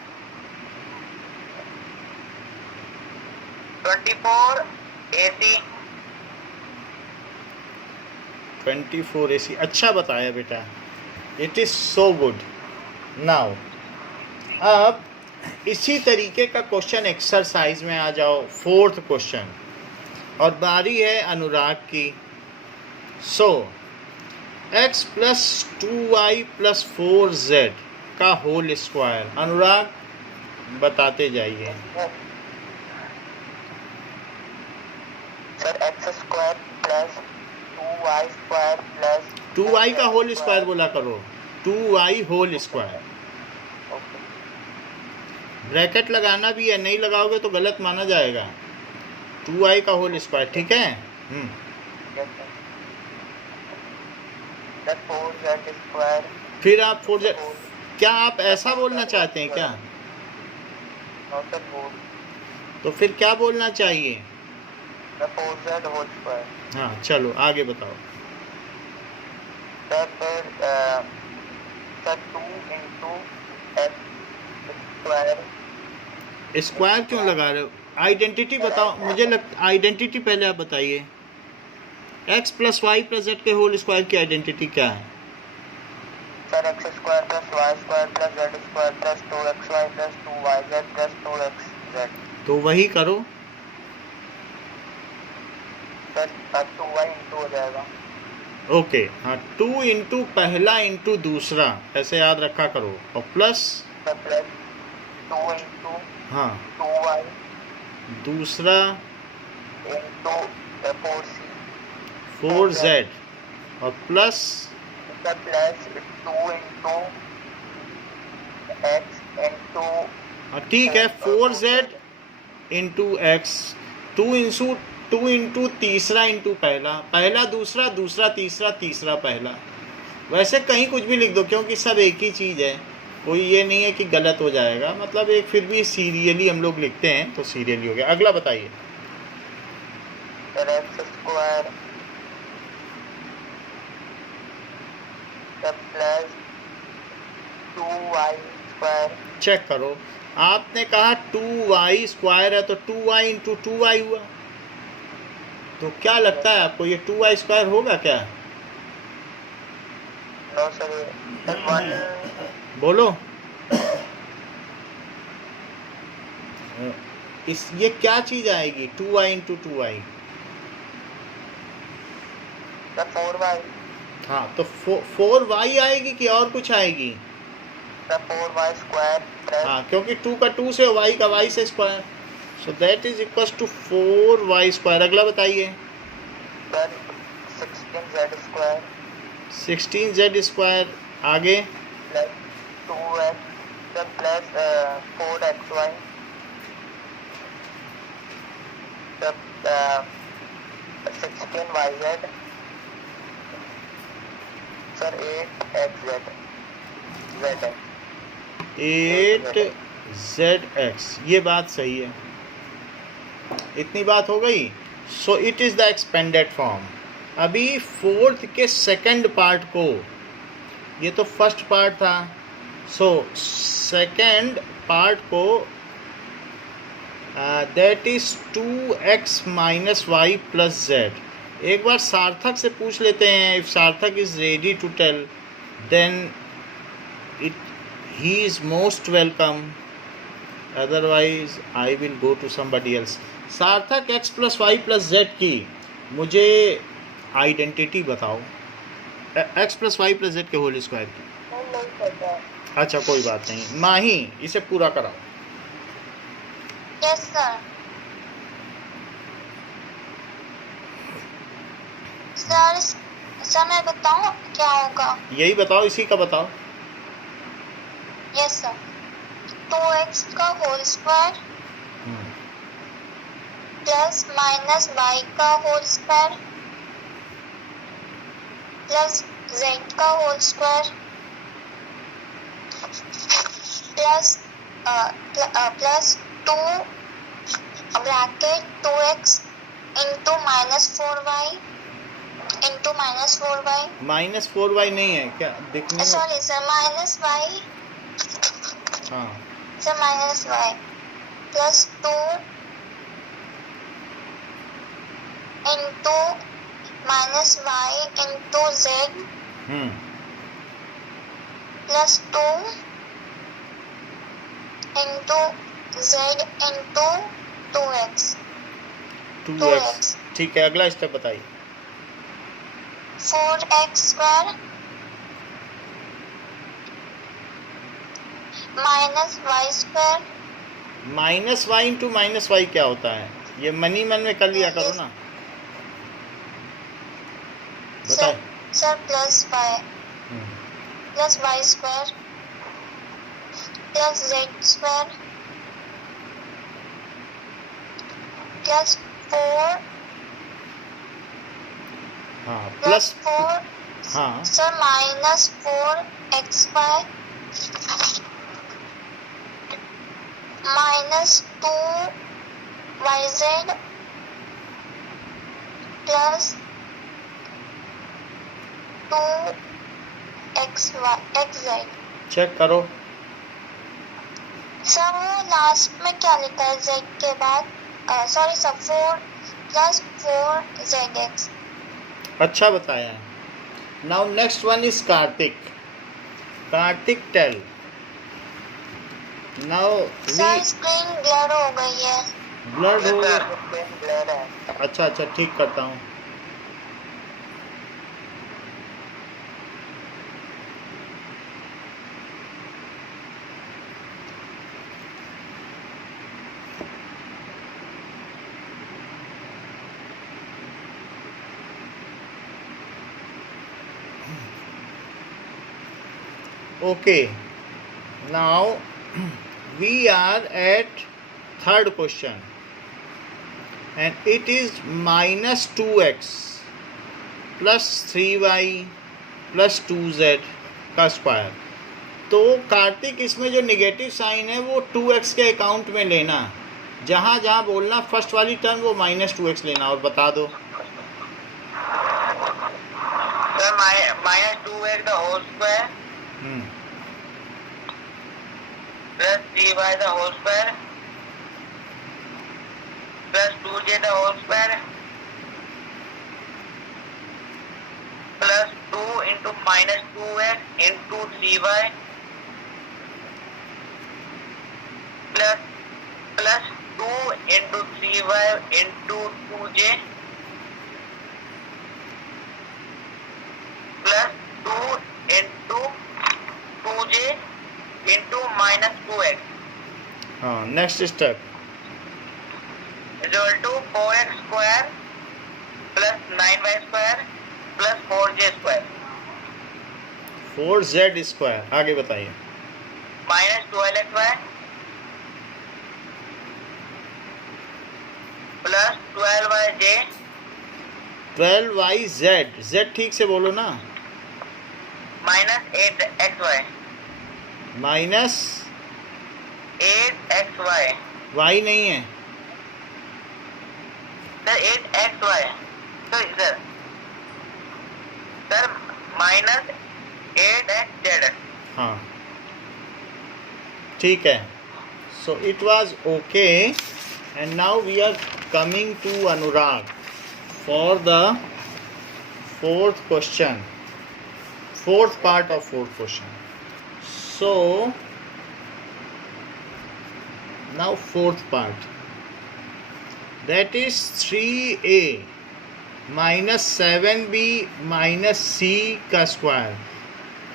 24ac 24ac। अच्छा बताया बेटा, it is so good. Now अब इसी तरीके का क्वेश्चन एक्सरसाइज में आ जाओ, 4th क्वेश्चन, और बारी है अनुराग की। सो x plus 2y plus 4z का होल स्क्वायर। अनुराग बताते जाइए। Sir x square plus 2y square plus 2y का होल स्क्वायर बोला करो, 2y होल स्क्वायर। ब्रैकेट लगाना भी है, नहीं लगाओगे तो गलत माना जाएगा। 2y का होल स्क्वायर, ठीक है। 4z स्क्वायर फिर आप 4z क्या आप ऐसा बोलना चाहते हैं क्या? नो सर, वो तो फिर क्या बोलना चाहिए? 4z whole square. हाँ चलो आगे बताओ। सर फिर sir 2 into x square. Square क्यों लगा रहे हो? आइडेंटिटी बताओ मुझे। आइडेंटिटी पहले आप बताइए। x plus y plus z के होल स्क्वायर की आइडेंटिटी क्या है? Sir x square plus y square plus z square plus 2xy plus 2yz plus 2xz। तो वही करो। सर 2y इंटू हो जाएगा। ओके हाँ, 2 इंटू पहला इंटू दूसरा, ऐसे याद रखा करो। और प्लस सर प्लस 2 इंटू हाँ 2y दूसरा इंटू 4c 4z और plus sir plus 2 into x into हाँ ठीक है 4z इंटू एक्स। 2 इंटू तीसरा इंटू पहला, पहला दूसरा, दूसरा तीसरा, तीसरा पहला। वैसे कहीं कुछ भी लिख दो क्योंकि सब एक ही चीज़ है, कोई ये नहीं है कि गलत हो जाएगा। मतलब एक फिर भी सीरियली हम लोग लिखते हैं तो सीरियली हो गया। अगला बताइए। Sir x square sir plus 2y square. Check करो, आपने कहा 2y स्क्वायर है तो 2y इंटू 2y हुआ। तो क्या लगता है आपको ये 2y स्क्वायर होगा क्या? नो सर 1 बोलो। ये क्या चीज़ आएगी 2y into 2y? Sir 4y। हाँ तो 4y आएगी कि और कुछ आएगी? सर 4y स्क्वायर प्लस हाँ क्योंकि 2 का 2 से, y का y से square, so that is equal to 4y square. अगला बताइए। Sir 16z square 16z square. आगे plus 2x sir plus 4xy sir 16yz sir 8xz zx 8zx। ये बात सही है, इतनी बात हो गई। So it is the expanded form. अभी फोर्थ के सेकंड पार्ट को, ये तो फर्स्ट पार्ट था, सो सेकंड पार्ट को that is 2x minus y plus z. एक बार सार्थक से पूछ लेते हैं। If Sarthak is ready to tell then it he is most welcome, otherwise I will go to somebody else. Sarthak x plus y plus z की मुझे identity बताओ, x plus y plus z के होल स्क्वायर की। नहीं पता। अच्छा कोई बात नहीं, माही इसे पूरा कराओ। Yes sir. सर मैं बताऊं क्या होगा? यही बताओ, इसी का बताओ। Yes sir. 2x का whole square plus minus y का होल स्क्वायर प्लस z का whole square plus plus 2 bracket 2x into minus 4y into minus 4y। Minus 4y नहीं है क्या दिखने में? सॉरी सर, माइनस y हाँ sir, minus y plus 2 into minus y into z plus 2 into z into 2x 2x। ठीक है, अगला step बताइए। 4x square minus y square. Minus y into minus Y क्या होता है? ये मनी मन में कर लिया करो ना, बताए। Sir plus y plus y square plus z square plus 4 हाँ प्लस प्लस 4 हाँ sir minus 4xy minus 2yz plus 2xz। Check करो। सर वो लास्ट में क्या लिखा है z के बाद? Sorry sir, 4 plus 4zx। अच्छा बताया है। Now next one is Kartik. Kartik tell. Now sir screen blur हो गई है। ब्लड हो गया। ब्लर है। अच्छा अच्छा, ठीक करता हूँ। Okay, now we are at third question and it is minus 2x plus 3y plus 2z का स्क्वायर। तो कार्तिक इसमें जो निगेटिव साइन है वो 2x के अकाउंट में लेना, जहाँ जहाँ बोलना फर्स्ट वाली टर्म वो माइनस 2x लेना। और बता दो sir minus 2x the whole square plus 3y the whole square plus 2j the whole square plus 2 into minus 2x into 3y plus 2 into 3y into 2j plus 2 into 2j into minus 2x हाँ, next step is equal to 4x square plus 9y square plus 4j square 4z square. आगे बताइए। minus 12xy plus 12yj 12yz, z ठीक से बोलो ना। minus 8xy minus 8xy y नहीं है। sir 8xy sir minus 8xz हाँ ठीक है। So it was okay and now we are coming to Anurag for the fourth question, fourth part of fourth question. So now fourth part, that is 3a minus 7b minus c का square.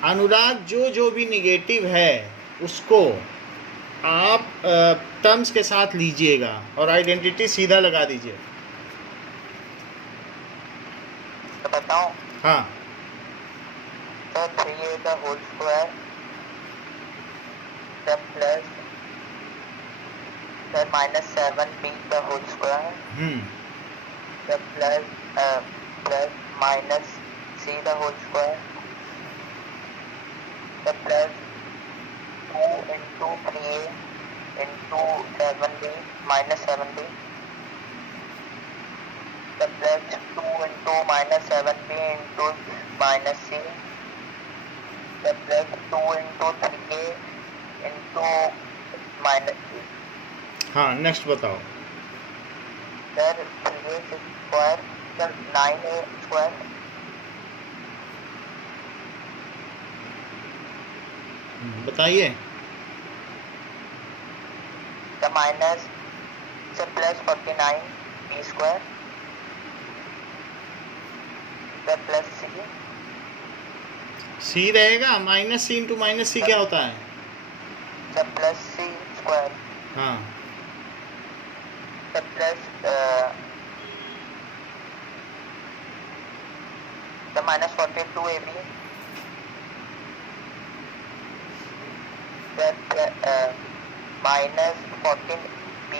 Anurag जो भी negative है उसको आप terms के साथ लीजिएगा और आइडेंटिटी सीधा लगा दीजिए। तो बताऊं हाँ तो 3a the whole square the plus the minus 7b the whole square the plus minus c the whole square the plus 2 into 3a into 7b minus 7b the plus 2 into minus 7b into minus c the plus 2 into 3a into minus c हाँ next बताओ। sir 3a square sir 9a square बताइए। the minus sir plus 49 b square the plus c सी रहेगा। Minus सी into minus सी क्या होता है? the plus c square हाँ the plus the minus 42 ab the minus 14 b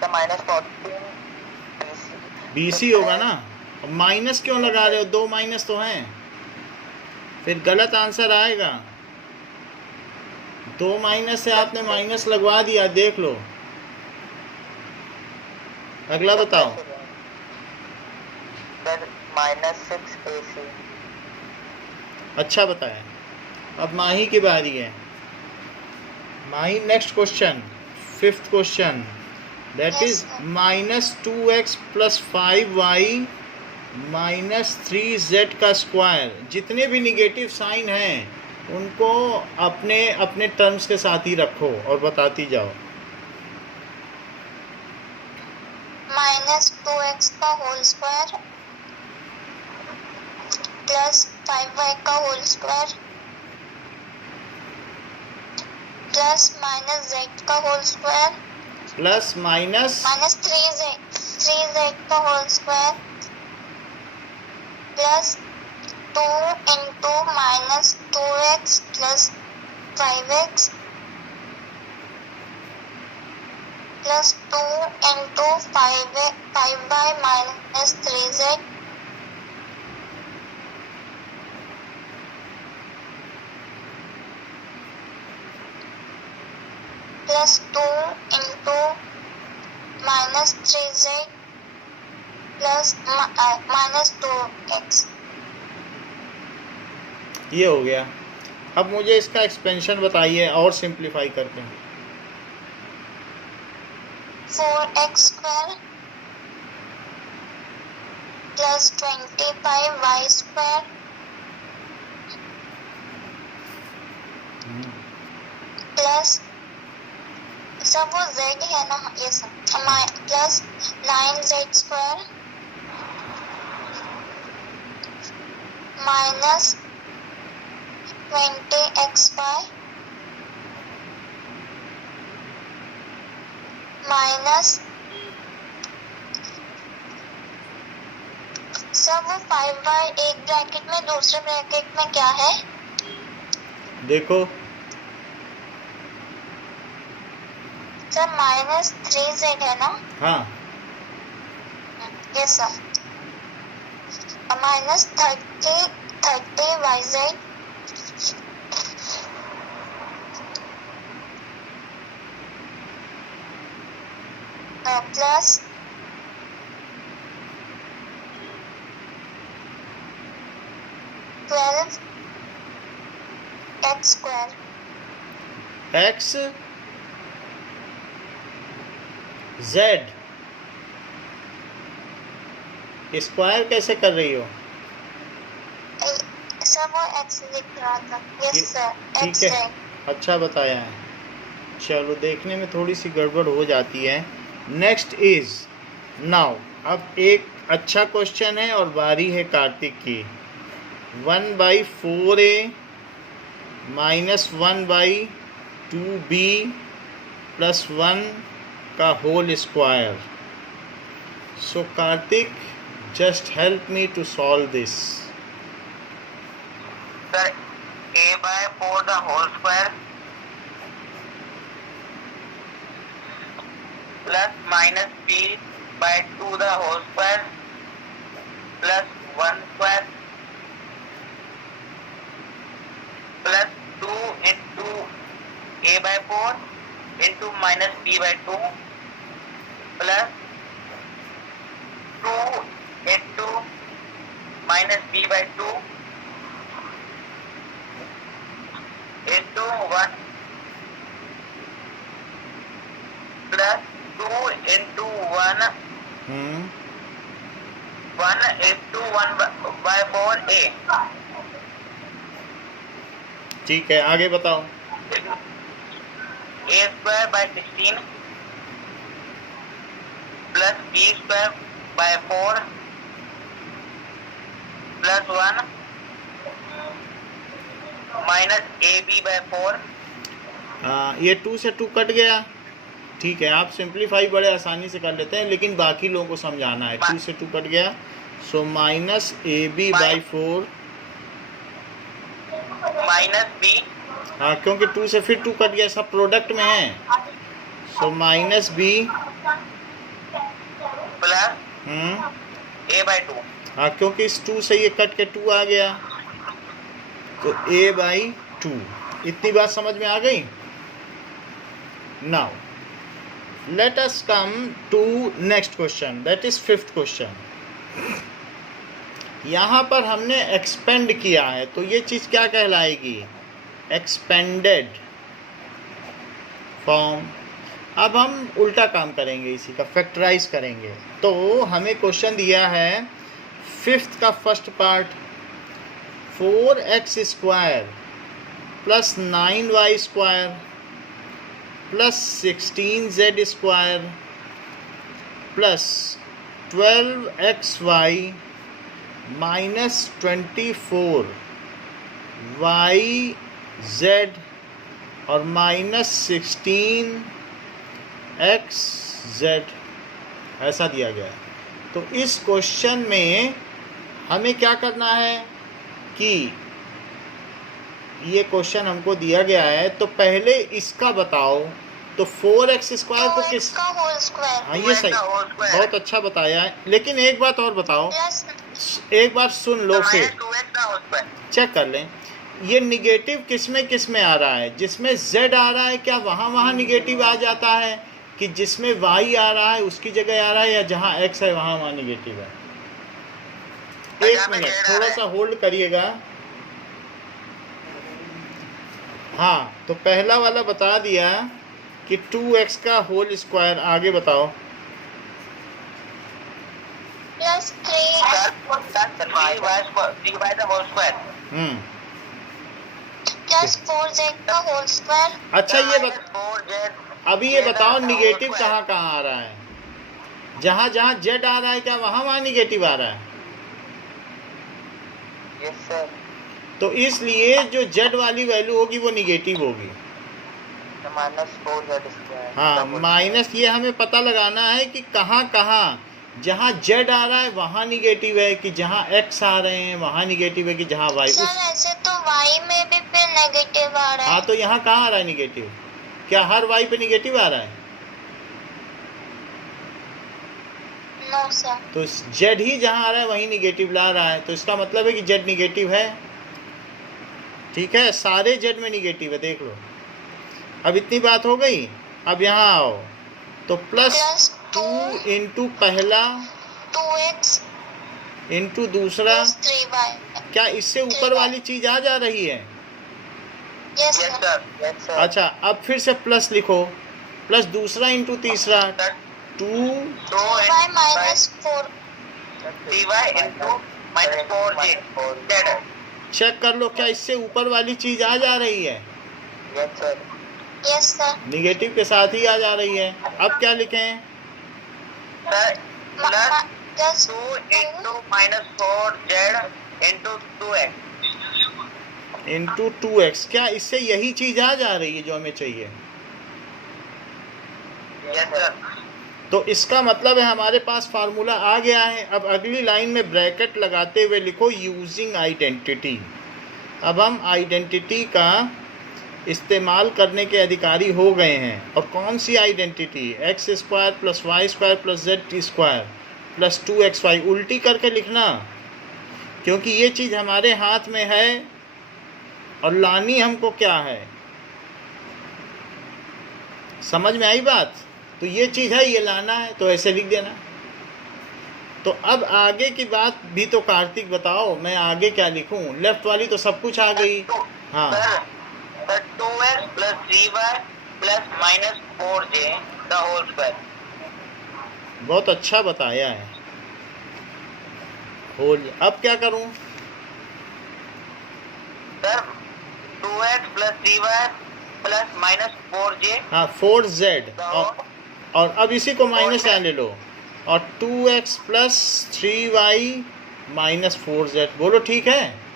the minus 14 bc BC होगा ना। Minus क्यों लगा रहे हो? दो माइनस तो हैं, फिर गलत आंसर आएगा। 2 माइनस से आपने माइनस लगवा दिया, देख लो। अगला बताओ। Sir -6ac। अच्छा बताया। अब माही की बारी है। Mahi, next question, 5th question, that is -2x + 5y - 3z का स्क्वायर। जितने भी निगेटिव साइन हैं उनको अपने अपने टर्म्स के साथ ही रखो और बताती जाओ। -2x का होल स्क्वायर प्लस 5y का होल स्क्वायर प्लस -z का whole square plus minus -3z का whole square plus 2 into -2x plus 5x plus 2 into 5y minus 3z plus 2 into -3z plus -2x। ये हो गया। अब मुझे इसका एक्सपेंशन बताइए और सिंप्लीफाई करके। 4x square plus 25y square plus सब वो z है ना, ये सब plus 9z square minus 20xy minus सब वो 5y एक ब्रैकेट में, दूसरे ब्रैकेट में क्या है देखो सर -3z है ना। हाँ, ये सब -30yz plus 12x square x z square कैसे कर रही हो? सब वो x लिख रहा था। यस सर, ठीक x है, है। अच्छा बताया है। चलो, देखने में थोड़ी सी गड़बड़ हो जाती है। नेक्स्ट इज नाउ, अब एक अच्छा क्वेश्चन है और बारी है कार्तिक की। 1/4a - 1/2b + 1 का whole square. So Kartik, just help me to solve this. Sir a/4 the whole square plus -b/2 the whole square plus 1 square plus 2 into a/4 into -b/2 plus 2 into -b/2 into 1 plus 2 into 1 1 into 1/4a। ठीक है, आगे बताओ। a²/16 plus b²/4 plus 1 minus ab/4। ये 2 से 2 cut गया। ठीक है, आप सिंप्लीफाई बड़े आसानी से कर लेते हैं, लेकिन बाकी लोगों को समझाना है। 2 से 2 कट गया, सो -ab/4 माइनस b हाँ, क्योंकि 2 से फिर 2 कट गया, सब प्रोडक्ट में है। सो -b प्लस a/2। हाँ, क्योंकि इस 2 से ये कट के 2 आ गया, तो a/2। इतनी बात समझ में आ गई? Now let us come to next question, that is fifth question. यहाँ पर हमने एक्सपेंड किया है, तो ये चीज़ क्या कहलाएगी? Expanded form. अब हम उल्टा काम करेंगे, इसी का फैक्टराइज करेंगे. तो हमें क्वेश्चन दिया है फिफ्थ का first part, 4x square plus 9y square plus 16z square plus 12xy minus 24yz और माइनस 16xz ऐसा दिया गया है. तो इस क्वेश्चन में हमें क्या करना है कि ये क्वेश्चन हमको दिया गया है, तो पहले इसका बताओ. तो 4x स्क्वायर को किस, का होल स्क्वायर हाँ ये सही, बहुत अच्छा बताया है. लेकिन एक बात और बताओ, प्लस एक बार सुन लो फिर चेक कर लें. ये निगेटिव किस में आ रहा है? जिसमें z आ रहा है क्या वहाँ निगेटिव आ जाता है, कि जिसमें y आ रहा है उसकी जगह आ रहा है, या जहाँ x है वहाँ निगेटिव है? एक मिनट थोड़ा सा होल्ड करिएगा. हाँ, तो पहला वाला बता दिया कि 2x का होल स्क्वायर. आगे बताओ. प्लस 3 प्लस 4z का होल स्क्वायर. अच्छा अभी ये बताओ निगेटिव कहाँ आ रहा है? जहाँ z आ रहा है क्या वहाँ निगेटिव आ रहा है? Yes sir. तो इसलिए जो z वाली वैल्यू होगी वो निगेटिव होगी. -4z square. हाँ, माइनस ये हमें पता लगाना है कि कहाँ जहाँ z आ रहा है वहाँ निगेटिव है, कि जहाँ x आ रहे हैं वहाँ निगेटिव है, कि जहाँ y. सर ऐसे तो y में भी फिर नेगेटिव आ रहा है. हाँ, तो यहाँ कहाँ आ रहा है निगेटिव? क्या हर y पे निगेटिव आ रहा है? No sir. तो z ही जहाँ आ रहा है वहीं निगेटिव ला रहा है, तो इसका मतलब है कि z निगेटिव है. ठीक है, सारे z में निगेटिव है, देख लो. अब इतनी बात हो गई. अब यहाँ आओ, तो प्लस 2 इंटू पहला 2x इंटू दूसरा. Plus 3y. क्या इससे ऊपर वाली चीज आ जा रही है? Yes yes sir. Sir. Yes sir. अच्छा, अब फिर से प्लस लिखो. प्लस दूसरा इंटू तीसरा 2. 3y minus 4. 3y into -4z. Check कर लो क्या इससे ऊपर वाली चीज आ जा रही है? Yes sir. Yes sir. Negative के साथ ही आ जा रही है. अब क्या लिखें? Sir plus plus 2 into -4z into 2x. Into 2x. क्या इससे यही चीज आ जा रही है जो हमें चाहिए? Yes sir. तो इसका मतलब है हमारे पास फार्मूला आ गया है. अब अगली लाइन में ब्रैकेट लगाते हुए लिखो यूजिंग आइडेंटिटी. अब हम आइडेंटिटी का इस्तेमाल करने के अधिकारी हो गए हैं. और कौन सी identity? x square plus y square plus z square plus 2xy. उल्टी करके लिखना, क्योंकि ये चीज़ हमारे हाथ में है और लानी हमको क्या है. समझ में आई बात? तो ये चीज़ है, ये लाना है, तो ऐसे लिख देना. तो अब आगे की बात भी तो कार्तिक बताओ, मैं आगे क्या लिखूं? लेफ्ट वाली तो सब कुछ आ गई. हाँ, sir 2x plus 3y plus -4j the whole square. बहुत अच्छा बताया है. होल. अब क्या करूं? Sir 2x plus 3y plus -4j. हाँ, 4z. और अब इसी को माइनस यहाँ ले लो. और 2x plus 3y minus 4z. बोलो ठीक है?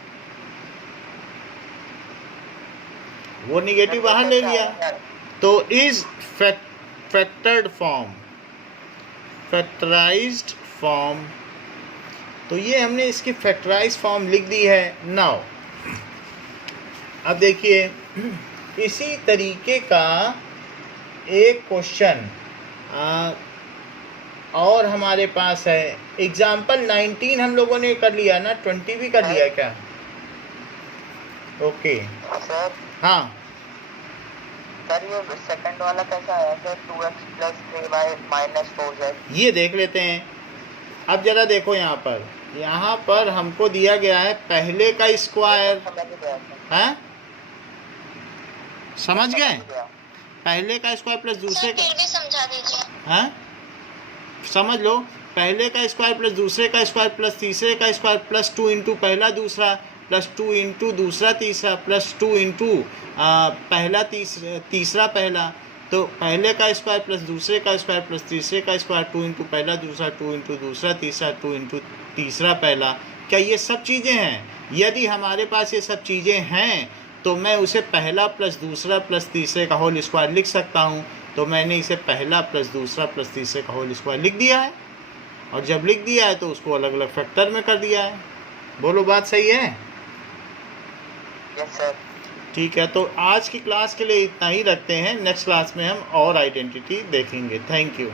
वो निगेटिव बाहर ले लिया. तो is factored form, factorised form. तो ये हमने इसकी फैक्टराइज्ड फॉर्म लिख दी है. नाउ अब देखिए, इसी तरीके का एक क्वेश्चन और हमारे पास है. एग्जाम्पल 19 हम लोगों ने कर लिया ना, 20 भी कर लिया क्या? ओके. सर हाँ, सर ये सेकंड वाला कैसा आया sir? 2x plus 3y minus 4z। ये देख लेते हैं। अब जरा देखो यहाँ पर हमको दिया गया है पहले का स्क्वायर, समझ गया सर। है समझ गए? समझ गया। पहले का स्क्वायर प्लस दूसरे सर फिर भी समझा दीजिए। हैं, समझ लो। पहले का स्क्वायर प्लस दूसरे का स्क्वायर प्लस तीसरे का स्क्वायर प्लस 2 इंटू पहला दूसरा प्लस 2 इंटू दूसरा तीसरा प्लस 2 इंटू पहला तीसरा पहला। तो पहले का स्क्वायर प्लस दूसरे का स्क्वायर प्लस तीसरे का स्क्वायर 2 इंटू पहला दूसरा 2 इंटू दूसरा तीसरा 2 इंटू तीसरा पहला। क्या ये सब चीज़ें हैं? यदि हमारे पास ये सब चीज़ें हैं तो मैं उसे पहला प्लस दूसरा प्लस तीसरे का होल स्क्वायर लिख सकता हूँ। तो मैंने इसे पहला प्लस दूसरा प्लस तीसरे का होल स्क्वायर लिख दिया है, और जब लिख दिया है तो उसको अलग अलग फैक्टर में कर दिया है। बोलो बात सही है? Yes sir. ठीक है, तो आज की क्लास के लिए इतना ही रखते हैं। नेक्स्ट क्लास में हम और आइडेंटिटी देखेंगे। Thank you.